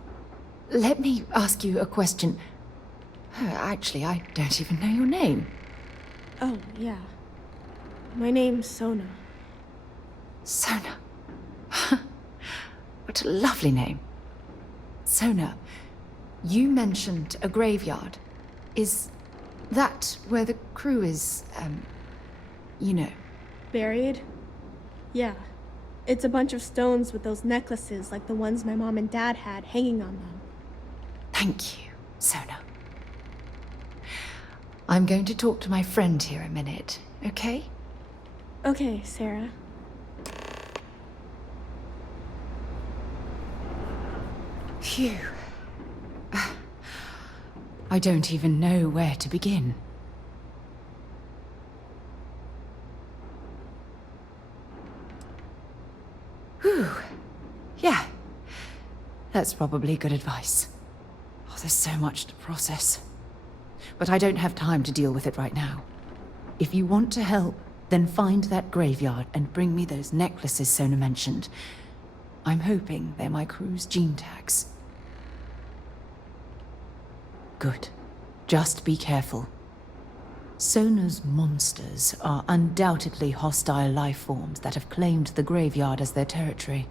Let me ask you a question. Actually, I don't even know your name. Oh, yeah. My name's Sona. Sona. What a lovely name. Sona, you mentioned a graveyard. Is that where the crew is, you know? Buried? Yeah. It's a bunch of stones with those necklaces like the ones my mom and dad had hanging on them. Thank you, Sona. I'm going to talk to my friend here a minute, okay? Okay, Sarah. Phew. I don't even know where to begin. Whew. Yeah. That's probably good advice. Oh, there's so much to process. But I don't have time to deal with it right now. If you want to help, then find that graveyard and bring me those necklaces Sona mentioned. I'm hoping they're my crew's gene tags. Good. Just be careful. Sona's monsters are undoubtedly hostile life forms that have claimed the graveyard as their territory.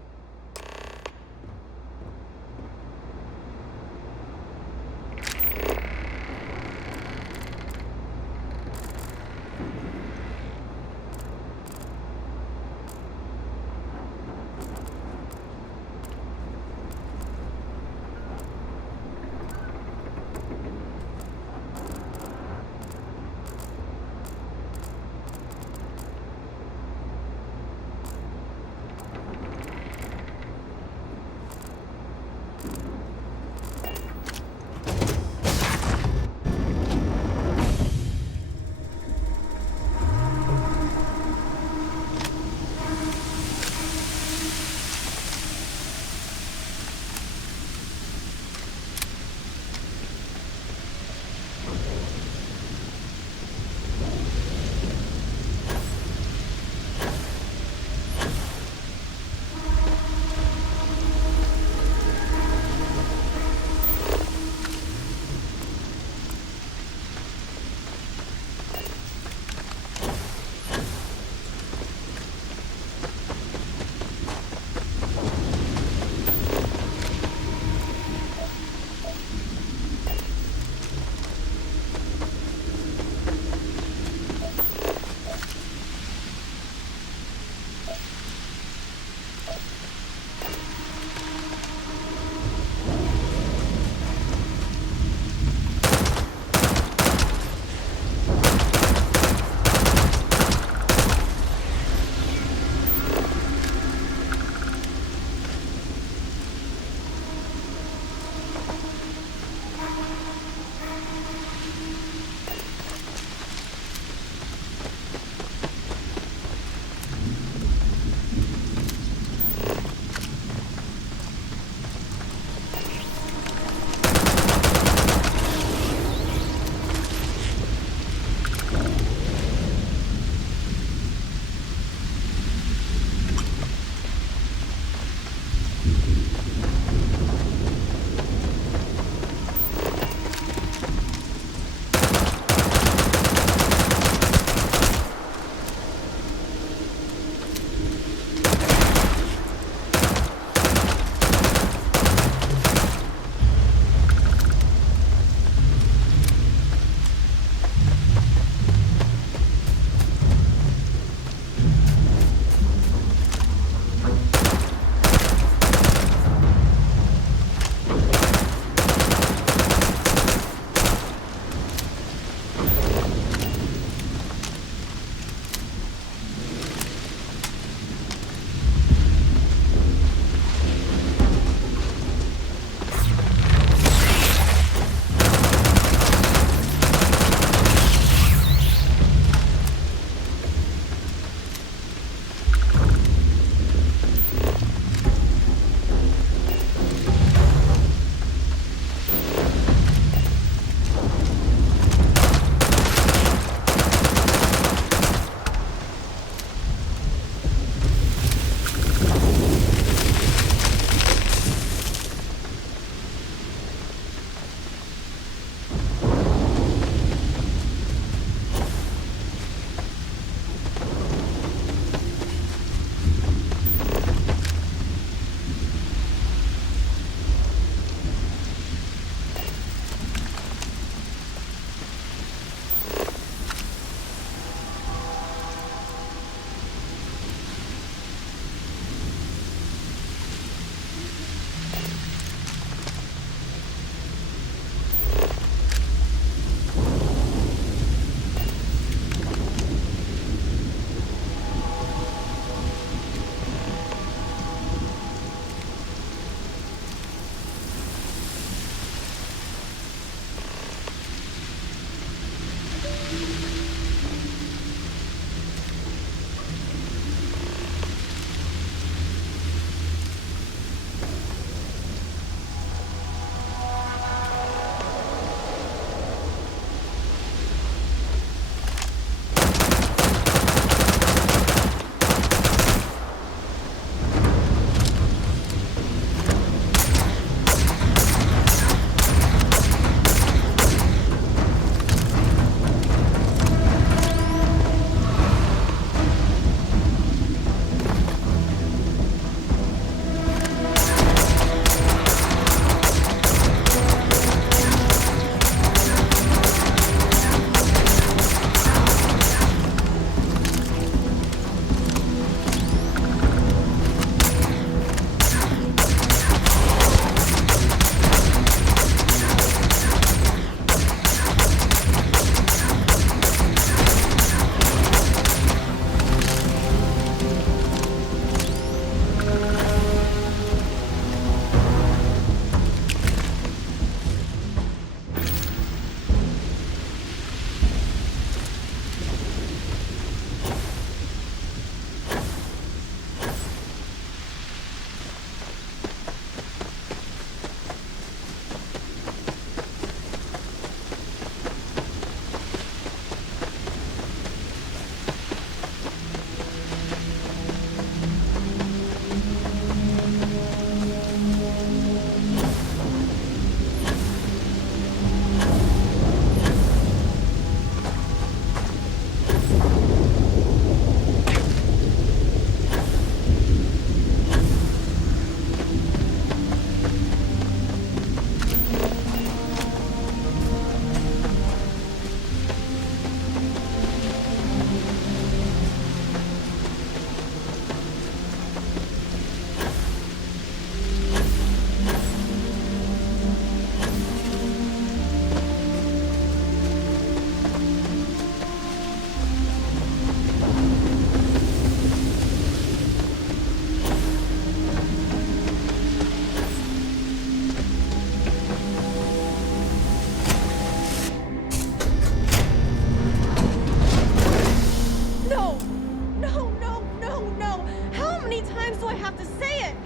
have to say it!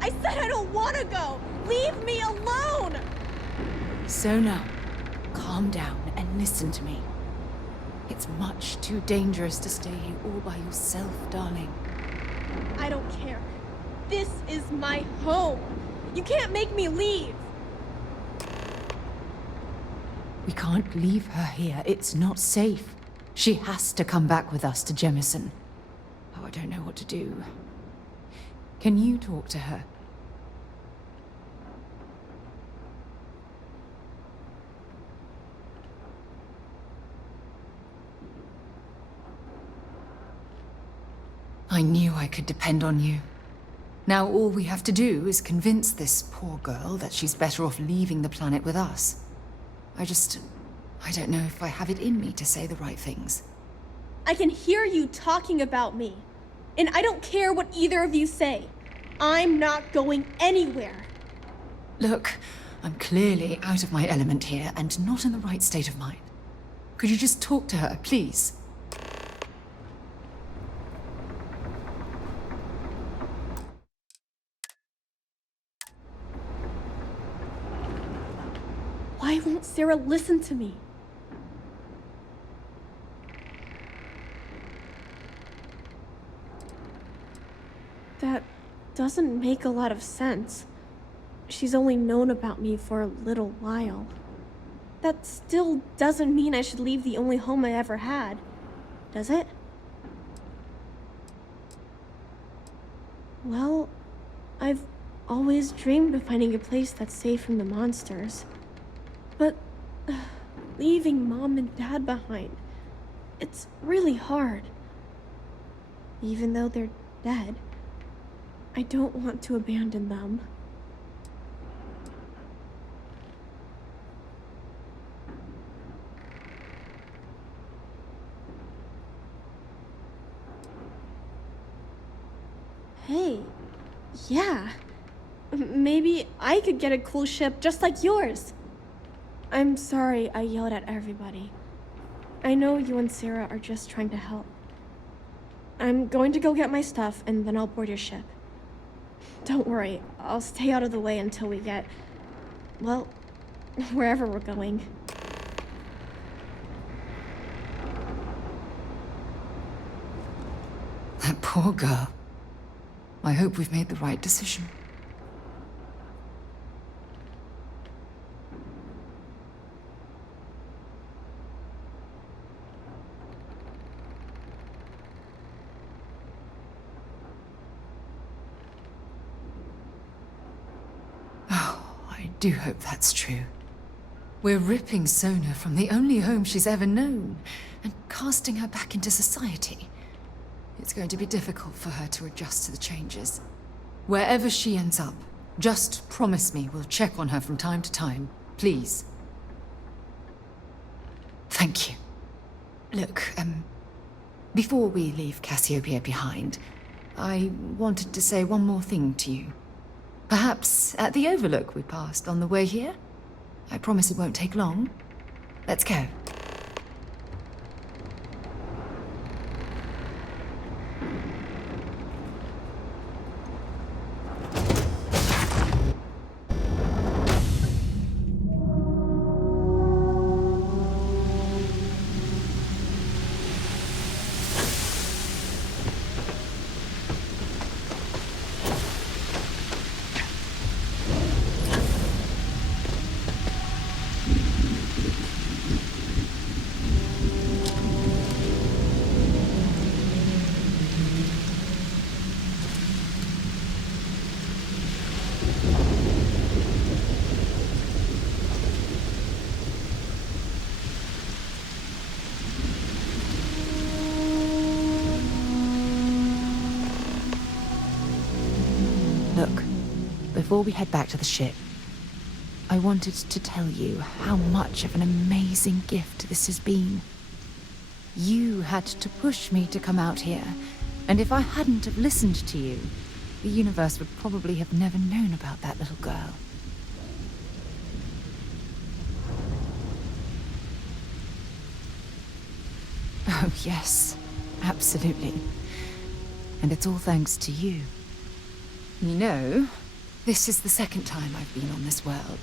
I said I don't want to go! Leave me alone! Sona, calm down and listen to me. It's much too dangerous to stay here all by yourself, darling. I don't care. This is my home. You can't make me leave. We can't leave her here. It's not safe. She has to come back with us to Jemison. Oh, I don't know what to do. Can you talk to her? I knew I could depend on you. Now all we have to do is convince this poor girl that she's better off leaving the planet with us. I don't know if I have it in me to say the right things. I can hear you talking about me. And I don't care what either of you say. I'm not going anywhere. Look, I'm clearly out of my element here and not in the right state of mind. Could you just talk to her, please? Why won't Sarah listen to me? That doesn't make a lot of sense. She's only known about me for a little while. That still doesn't mean I should leave the only home I ever had, does it? Well, I've always dreamed of finding a place that's safe from the monsters. But leaving Mom and Dad behind, it's really hard. Even though they're dead, I don't want to abandon them. Hey, yeah. Maybe I could get a cool ship just like yours. I'm sorry I yelled at everybody. I know you and Sarah are just trying to help. I'm going to go get my stuff and then I'll board your ship. Don't worry, I'll stay out of the way until we get, well, wherever we're going. That poor girl. I hope we've made the right decision. I do hope that's true. We're ripping Sona from the only home she's ever known and casting her back into society. It's going to be difficult for her to adjust to the changes. Wherever she ends up, just promise me we'll check on her from time to time, please. Thank you. Look, before we leave Cassiopeia behind, I wanted to say one more thing to you. Perhaps at the overlook we passed on the way here? I promise it won't take long. Let's go. Look, before we head back to the ship, I wanted to tell you how much of an amazing gift this has been. You had to push me to come out here, and if I hadn't have listened to you, the universe would probably have never known about that little girl. Oh, yes, absolutely. And it's all thanks to you. You know, this is the second time I've been on this world.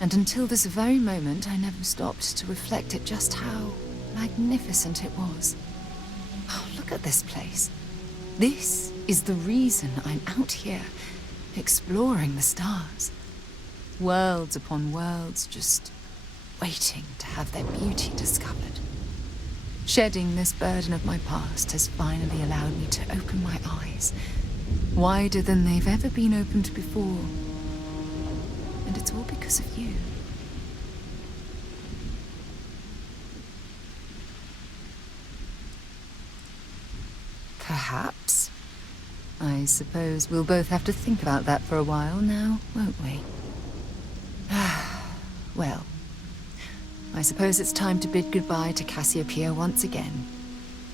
And until this very moment, I never stopped to reflect at just how magnificent it was. Oh, look at this place. This is the reason I'm out here, exploring the stars. Worlds upon worlds, just waiting to have their beauty discovered. Shedding this burden of my past has finally allowed me to open my eyes, wider than they've ever been opened before. And it's all because of you. Perhaps. I suppose we'll both have to think about that for a while now, won't we? Well, I suppose it's time to bid goodbye to Cassiopeia once again.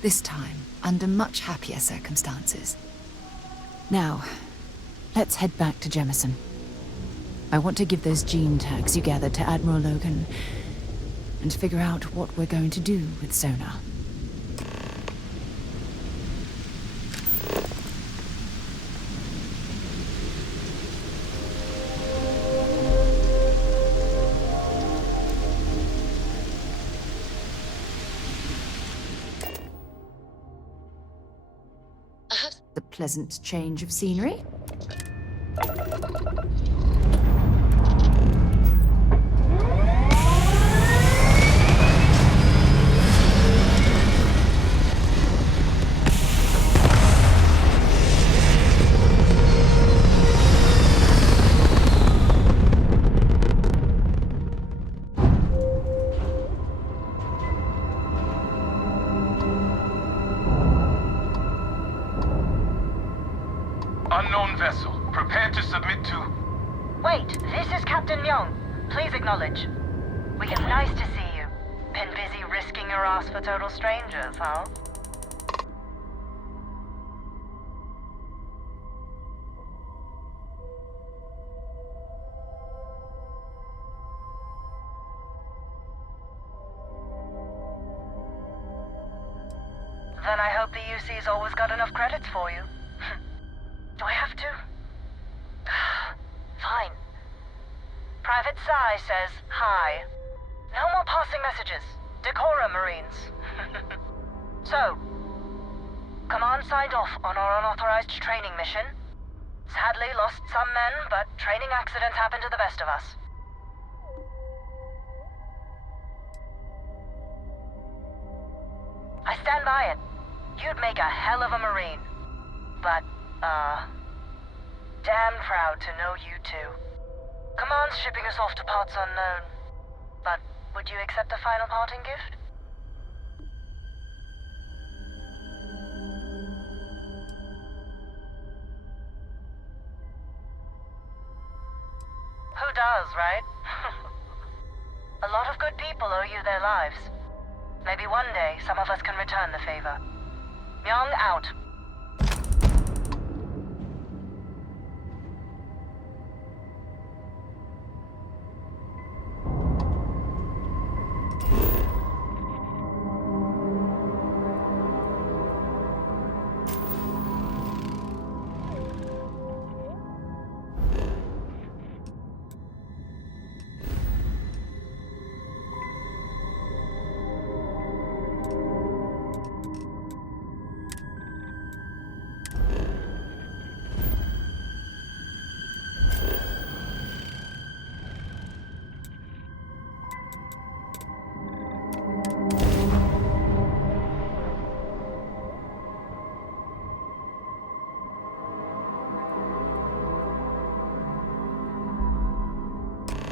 This time, under much happier circumstances. Now, let's head back to Jemison. I want to give those gene tags you gathered to Admiral Logan, and figure out what we're going to do with Sona. The pleasant change of scenery. Unknown vessel. Prepare to submit to... Wait, this is Captain Young. Please acknowledge. It's nice to see you. Been busy risking your ass for total strangers, huh? Then I hope the UC's always got enough credits for you. Do I have to? Fine. Private Psy says hi. No more passing messages. Decorum, Marines. So, Command signed off on our unauthorized training mission. Sadly lost some men, but training accidents happen to the best of us. I stand by it. You'd make a hell of a Marine. But, damn proud to know you two. Command's shipping us off to parts unknown. But would you accept a final parting gift? Who does, right? A lot of good people owe you their lives. Maybe one day some of us can return the favor. Young out.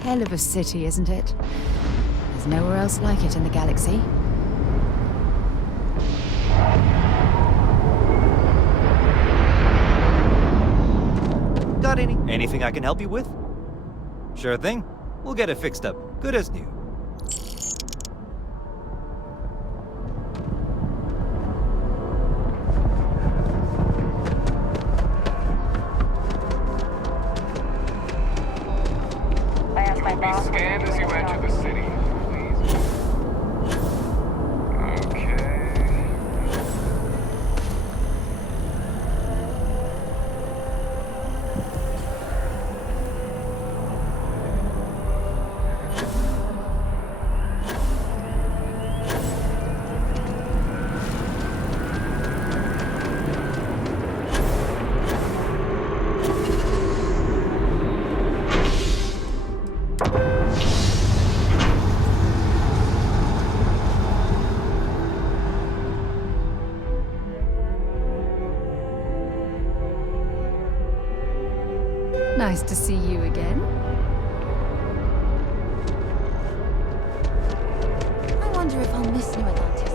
Hell of a city, isn't it? There's nowhere else like it in the galaxy. Got anything I can help you with? Sure thing. We'll get it fixed up. Good as new. Be scanned as you enter the city, please. Okay. Nice to see you again. I wonder if I'll miss New Atlantis.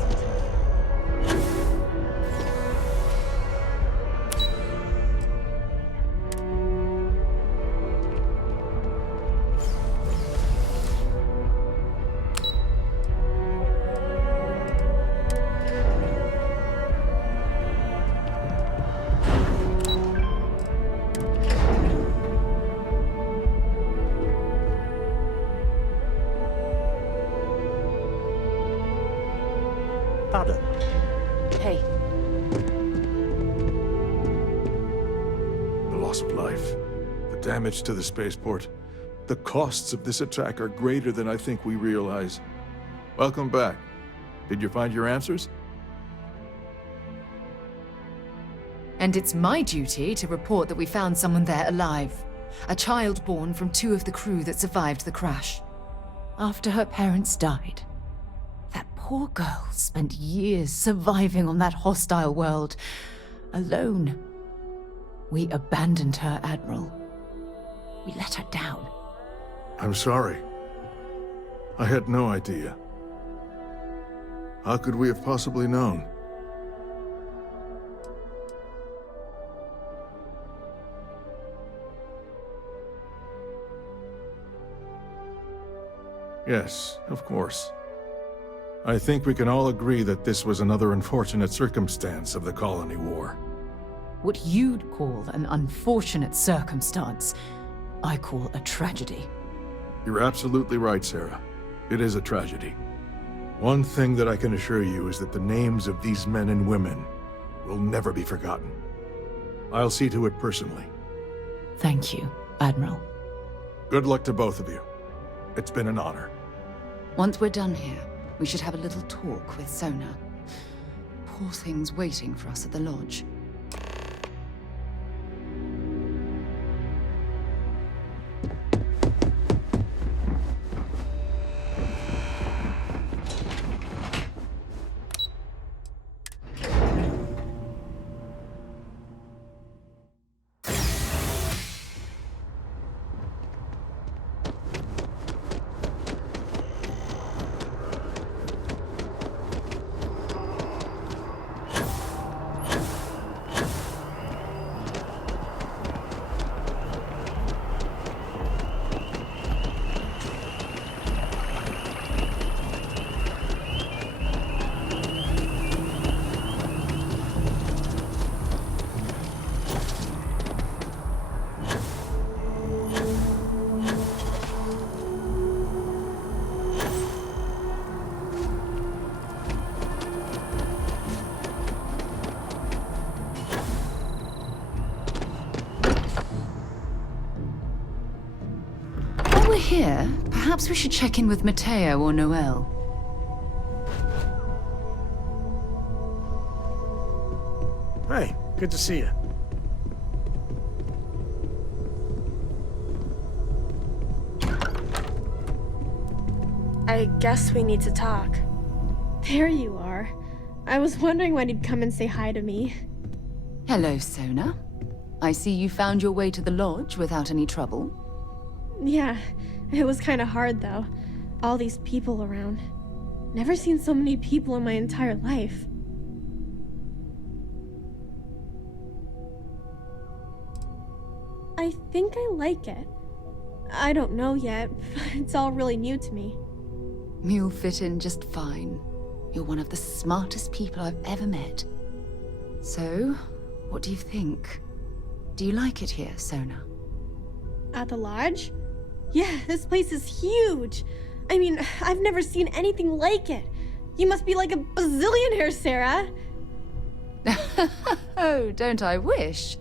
Pardon. Hey. The loss of life, the damage to the spaceport. The costs of this attack are greater than I think we realize. Welcome back. Did you find your answers? And it's my duty to report that we found someone there alive. A child born from 2 of the crew that survived the crash. After her parents died. That poor girl spent years surviving on that hostile world. Alone. We abandoned her, Admiral. We let her down. I'm sorry. I had no idea. How could we have possibly known? Yes, of course. I think we can all agree that this was another unfortunate circumstance of the Colony War. What you'd call an unfortunate circumstance, I call a tragedy. You're absolutely right, Sarah. It is a tragedy. One thing that I can assure you is that the names of these men and women will never be forgotten. I'll see to it personally. Thank you, Admiral. Good luck to both of you. It's been an honor. Once we're done here, we should have a little talk with Sona. Poor thing's waiting for us at the lodge. While we're here, perhaps we should check in with Mateo or Noel. Hey, good to see you. I guess we need to talk. There you are. I was wondering when you'd come and say hi to me. Hello, Sona. I see you found your way to the lodge without any trouble. Yeah, it was kind of hard though. All these people around. Never seen so many people in my entire life. I think I like it. I don't know yet. It's all really new to me. You'll fit in just fine. You're one of the smartest people I've ever met. So, what do you think? Do you like it here, Sona? At the lodge? Yeah, this place is huge. I mean, I've never seen anything like it. You must be like a bazillionaire, Sarah. Oh, don't I wish?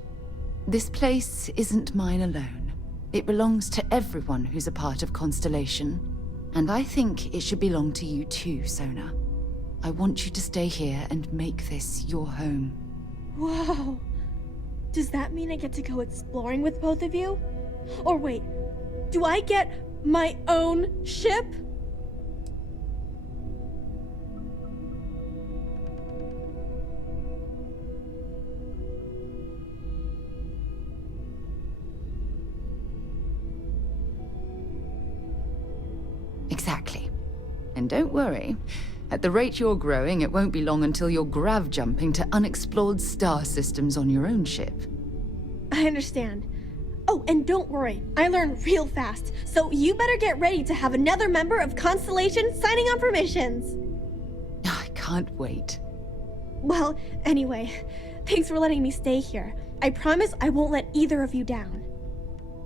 This place isn't mine alone. It belongs to everyone who's a part of Constellation. And I think it should belong to you too, Sona. I want you to stay here and make this your home. Whoa. Does that mean I get to go exploring with both of you? Or wait, do I get my own ship? Exactly. And don't worry. At the rate you're growing, it won't be long until you're grav-jumping to unexplored star systems on your own ship. I understand. Oh, and don't worry, I learn real fast, so you better get ready to have another member of Constellation signing on for missions. I can't wait. Well, anyway, thanks for letting me stay here. I promise I won't let either of you down.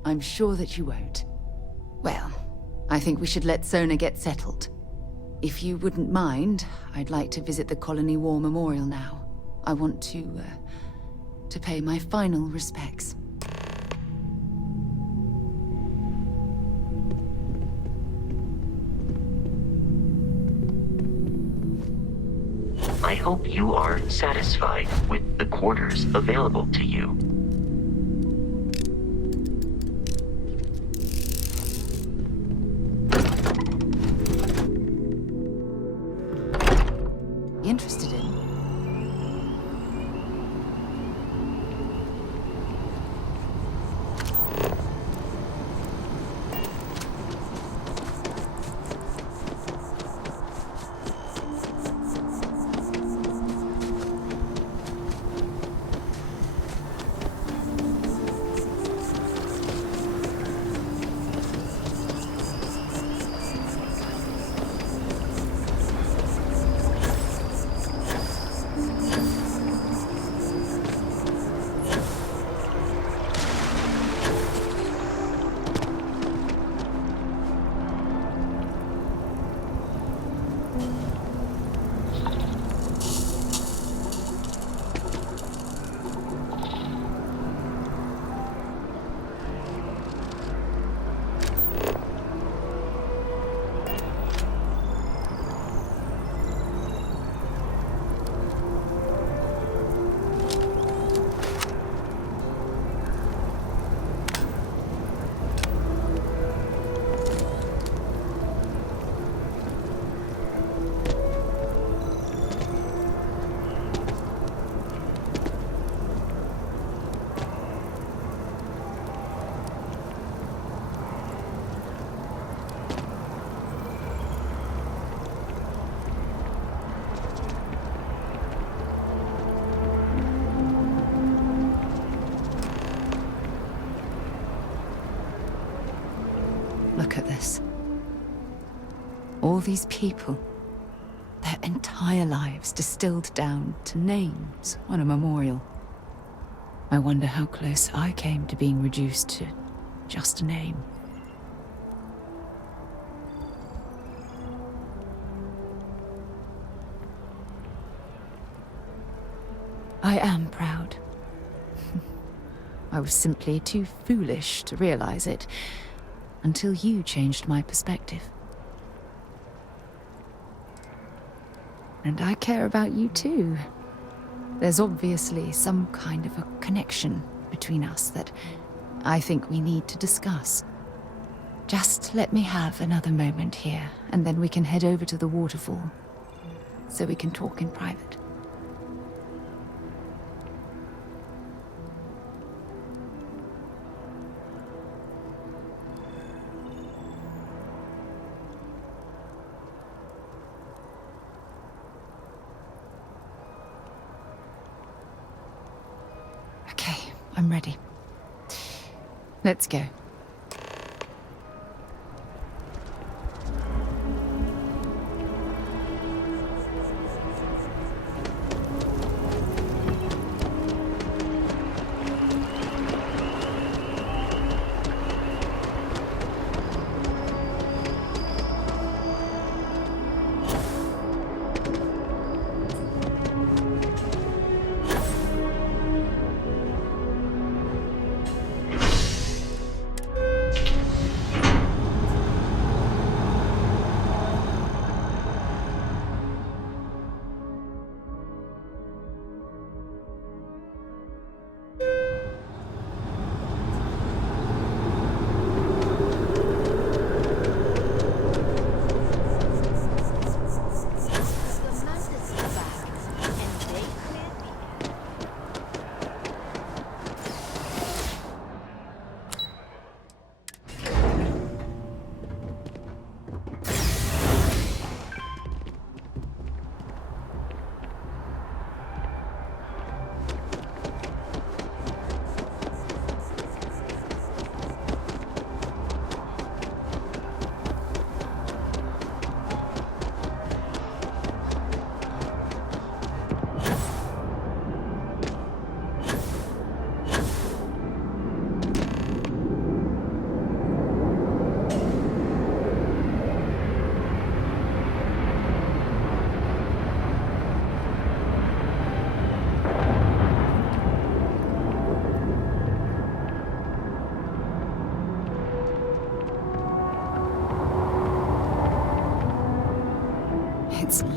I'm sure that you won't. Well, I think we should let Sona get settled. If you wouldn't mind, I'd like to visit the Colony War Memorial now. I want to pay my final respects. I hope you are satisfied with the quarters available to you. Interested in? Look at this. All these people. Their entire lives distilled down to names on a memorial. I wonder how close I came to being reduced to just a name. I am proud. I was simply too foolish to realize it until you changed my perspective. And I care about you too. There's obviously some kind of a connection between us that I think we need to discuss. Just let me have another moment here, and then we can head over to the waterfall, so we can talk in private. Okay, I'm ready. Let's go.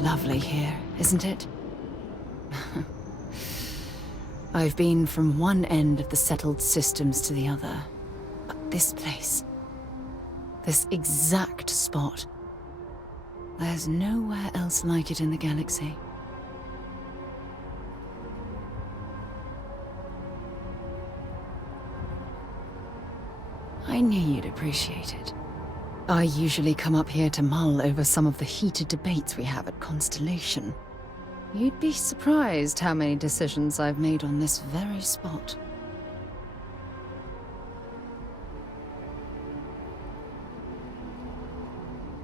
lovely here, isn't it? I've been from one end of the settled systems to the other. But this place, this exact spot, there's nowhere else like it in the galaxy. I knew you'd appreciate it. I usually come up here to mull over some of the heated debates we have at Constellation. You'd be surprised how many decisions I've made on this very spot.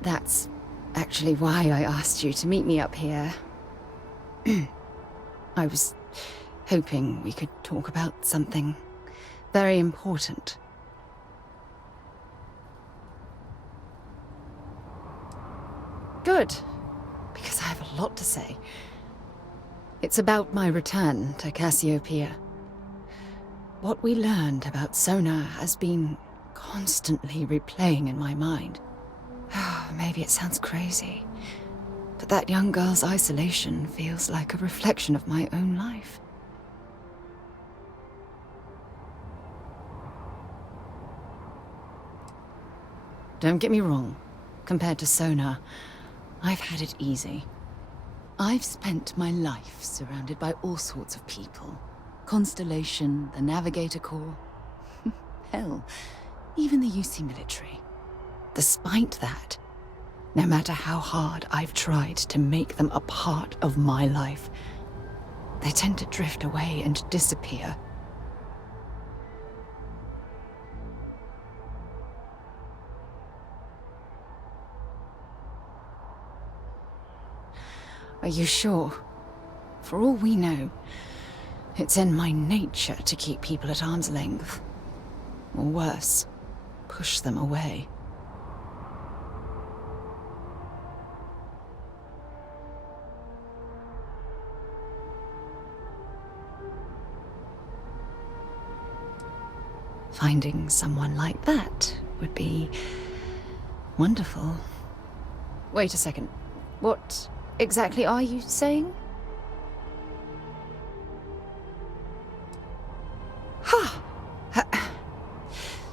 That's actually why I asked you to meet me up here. I was hoping we could talk about something very important. Good, because I have a lot to say. It's about my return to Cassiopeia. What we learned about Sona has been constantly replaying in my mind. Maybe it sounds crazy, but that young girl's isolation feels like a reflection of my own life. Don't get me wrong, compared to Sona, I've had it easy. I've spent my life surrounded by all sorts of people. Constellation, the Navigator Corps. Hell, even the UC military. Despite that, no matter how hard I've tried to make them a part of my life, they tend to drift away and disappear. Are you sure? For all we know, it's in my nature to keep people at arm's length. Or worse, push them away. Finding someone like that would be wonderful. Wait a second. What exactly are you saying?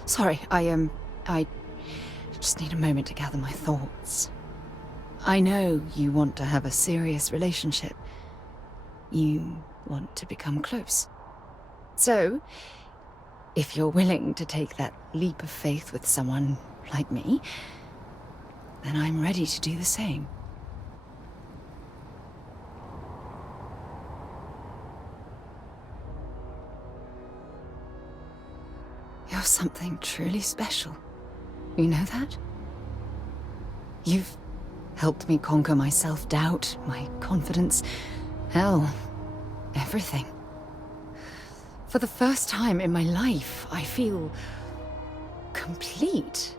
Sorry, I just need a moment to gather my thoughts. I know you want to have a serious relationship. You want to become close. So, if you're willing to take that leap of faith with someone like me, then I'm ready to do the same. You're something truly special. You know that? You've helped me conquer my self-doubt, my confidence, hell, everything. For the first time in my life, I feel complete.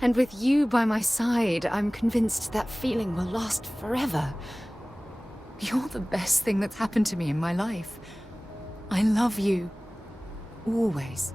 And with you by my side, I'm convinced that feeling will last forever. You're the best thing that's happened to me in my life. I love you. Always.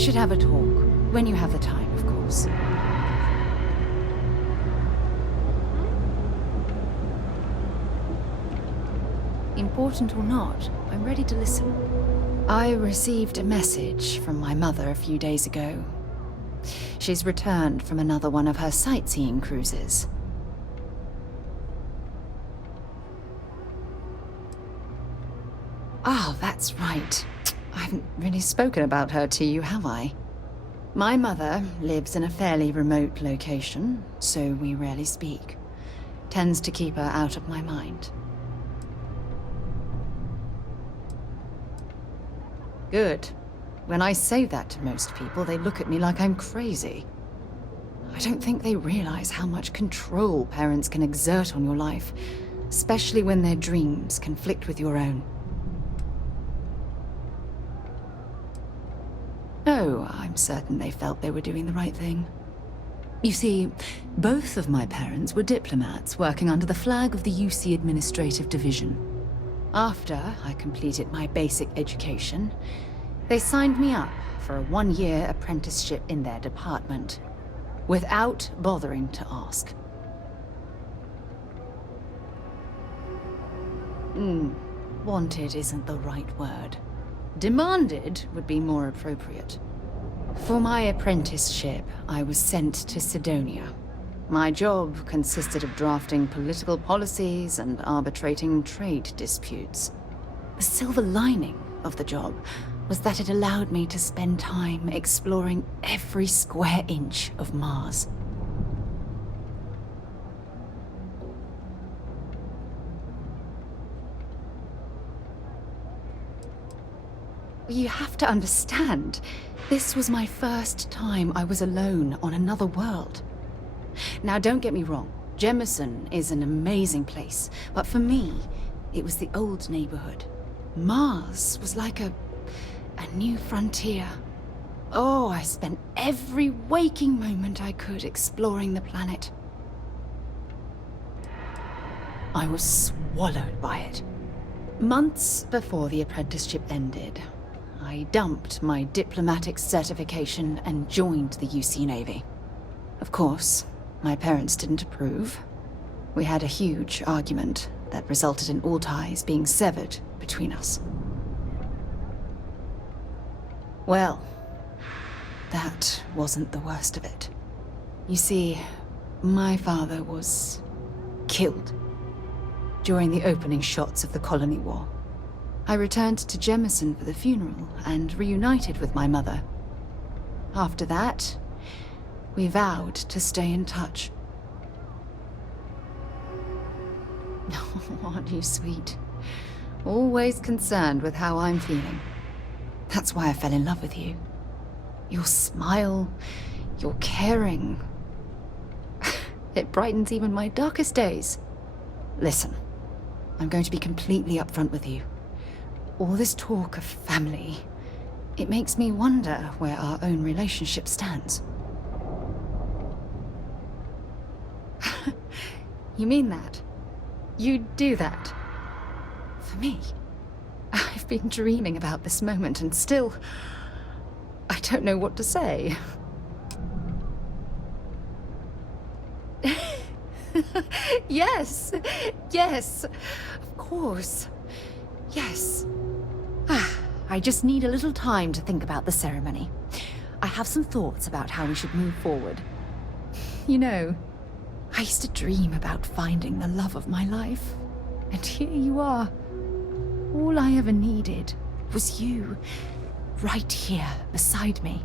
should have a talk. When you have the time, of course. Important or not, I'm ready to listen. I received a message from my mother a few days ago. She's returned from another one of her sightseeing cruises. Oh, that's right. I haven't really spoken about her to you, have I? My mother lives in a fairly remote location, so we rarely speak. Tends to keep her out of my mind. Good. When I say that to most people, they look at me like I'm crazy. I don't think they realize how much control parents can exert on your life, especially when their dreams conflict with your own. Oh, I'm certain they felt they were doing the right thing. You see, both of my parents were diplomats working under the flag of the UC Administrative Division. After I completed my basic education, they signed me up for a one-year apprenticeship in their department, without bothering to ask. Wanted isn't the right word. Demanded would be more appropriate. For my apprenticeship, I was sent to Sidonia. My job consisted of drafting political policies and arbitrating trade disputes. The silver lining of the job was that it allowed me to spend time exploring every square inch of Mars. You have to understand, this was my first time I was alone on another world. Now, don't get me wrong, Jemison is an amazing place, but for me, it was the old neighborhood. Mars was like a new frontier. Oh, I spent every waking moment I could exploring the planet. I was swallowed by it. Months before the apprenticeship ended, I dumped my diplomatic certification and joined the UC Navy. Of course, my parents didn't approve. We had a huge argument that resulted in all ties being severed between us. Well, that wasn't the worst of it. You see, my father was killed during the opening shots of the Colony War. I returned to Jemison for the funeral and reunited with my mother. After that, we vowed to stay in touch. Aren't you sweet? Always concerned with how I'm feeling. That's why I fell in love with you. Your smile, your caring. It brightens even my darkest days. Listen, I'm going to be completely upfront with you. All this talk of family, it makes me wonder where our own relationship stands. You mean that? You'd do that? For me? I've been dreaming about this moment and still, I don't know what to say. Yes, yes, of course, yes. I just need a little time to think about the ceremony. I have some thoughts about how we should move forward. You know, I used to dream about finding the love of my life. And here you are. All I ever needed was you, right here beside me.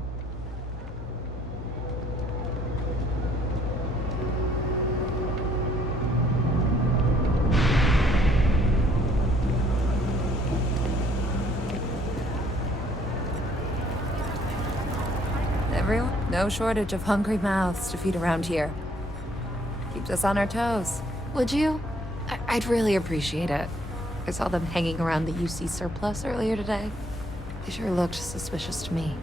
Everyone, no shortage of hungry mouths to feed around here. Keeps us on our toes. Would you? I'd really appreciate it. I saw them hanging around the UC surplus earlier today. They sure looked suspicious to me.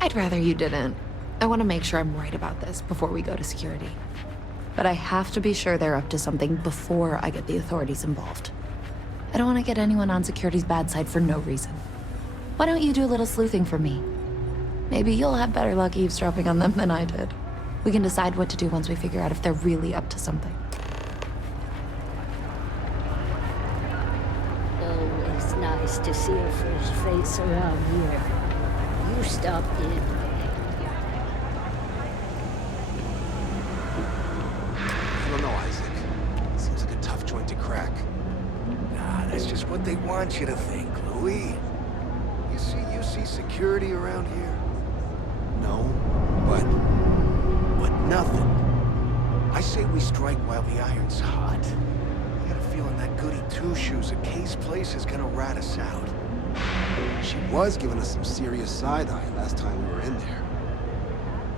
I'd rather you didn't. I want to make sure I'm right about this before we go to security. But I have to be sure they're up to something before I get the authorities involved. I don't want to get anyone on security's bad side for no reason. Why don't you do a little sleuthing for me? Maybe you'll have better luck eavesdropping on them than I did. We can decide what to do once we figure out if they're really up to something. Always nice to see a fresh face around here. You stop in. I don't know, Isaac. Seems like a tough joint to crack. Nah, that's just what they want you to think, Louis. You see security around here? No, but Nothing. I say we strike while the iron's hot. I got a feeling that goody two-shoes at Kay's place is gonna rat us out. she was giving us some serious side-eye last time we were in there.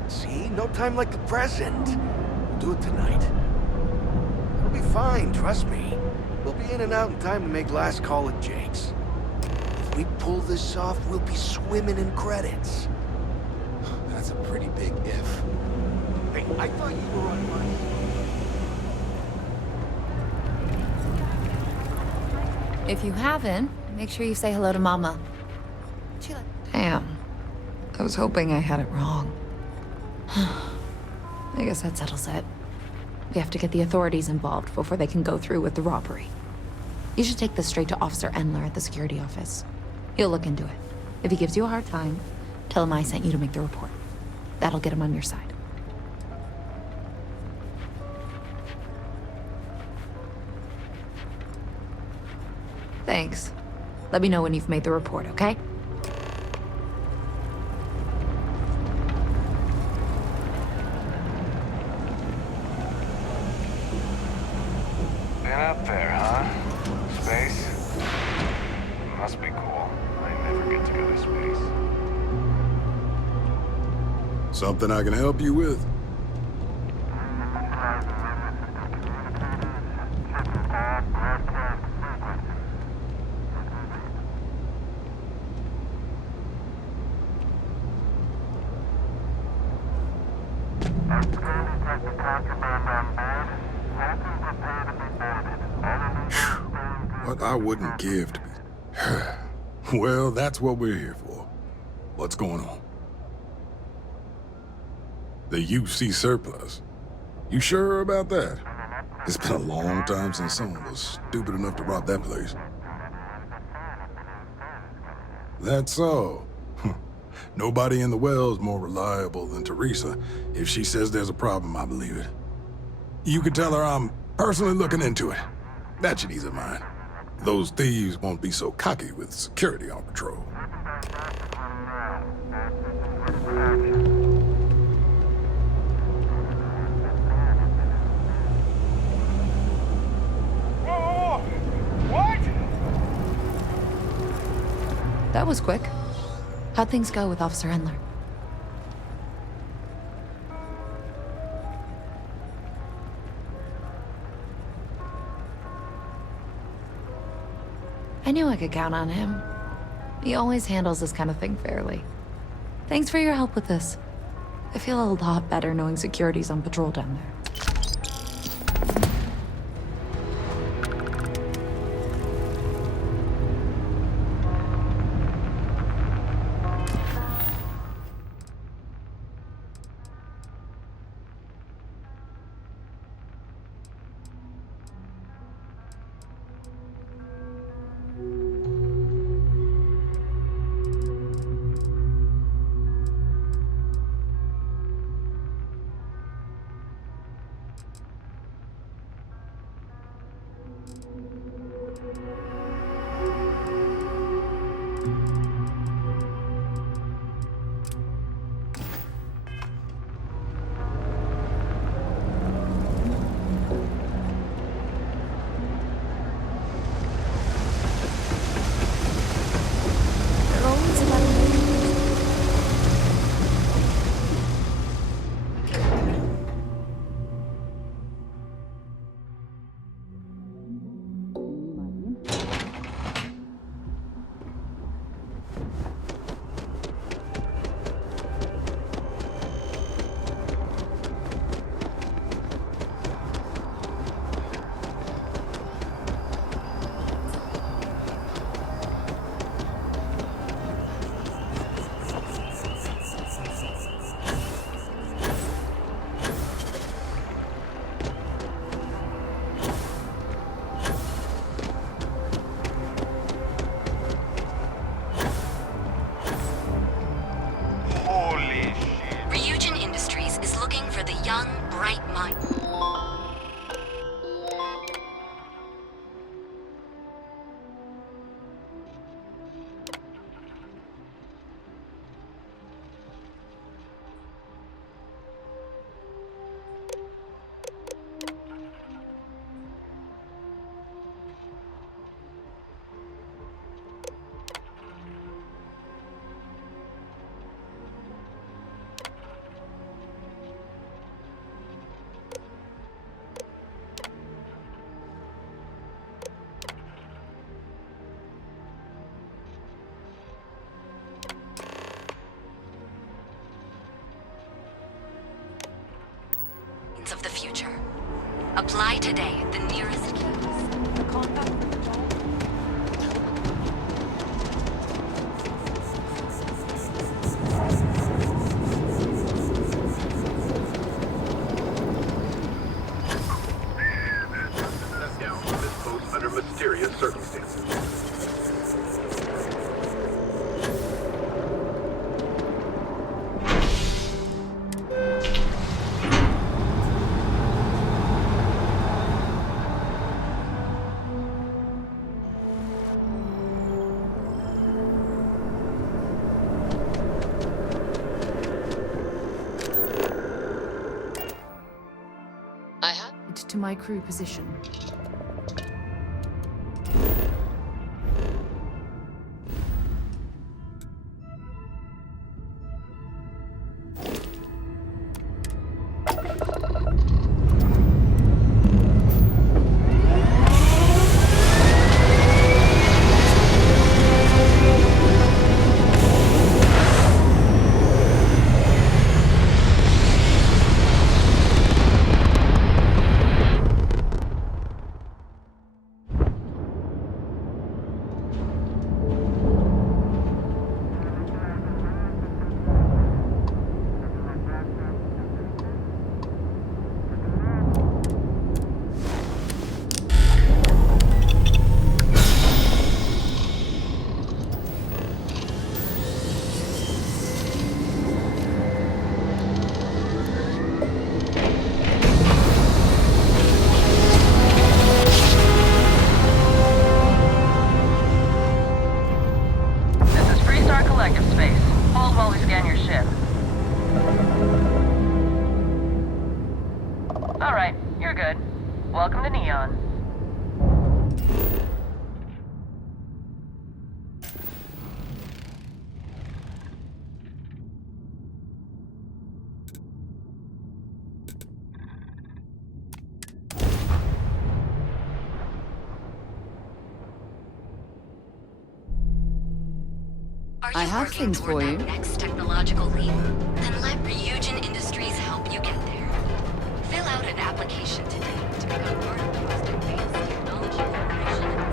See? No time like the present. We'll do it tonight. It'll be fine, trust me. We'll be in and out in time to make last call at Jake's. If we pull this off, we'll be swimming in credits. That's a pretty big if. Hey, I thought you were on my... If you haven't, make sure you say hello to Mama. Damn. I was hoping I had it wrong. I guess that settles it. We have to get the authorities involved before they can go through with the robbery. You should take this straight to Officer Endler at the security office. He'll look into it. If he gives you a hard time, tell him I sent you to make the report. That'll get him on your side. Thanks. Let me know when you've made the report, okay? Been up there, huh? Space? Must be cool. I never get to go to space. Something I can help you with? What I wouldn't give to be... Well, that's what we're here for. What's going on? The UC surplus. You sure about that? It's been a long time since someone was stupid enough to rob that place. That's so. Nobody in the well's more reliable than Teresa. If she says there's a problem, I believe it. You can tell her I'm personally looking into it. That should ease her mind. Those thieves won't be so cocky with security on patrol. That was quick. How'd things go with Officer Endler? I knew I could count on him. He always handles this kind of thing fairly. Thanks for your help with this. I feel a lot better knowing security's on patrol down there. minds of the future. Apply today, the nearest keys. The contact with the job. Under mysterious circumstances. I have. To my crew position. Welcome to Neon. I have things for you. Next technological leap? Then let Ryujin Industries help you get there. Fill out an application today to become part of the most advanced technology corporation in the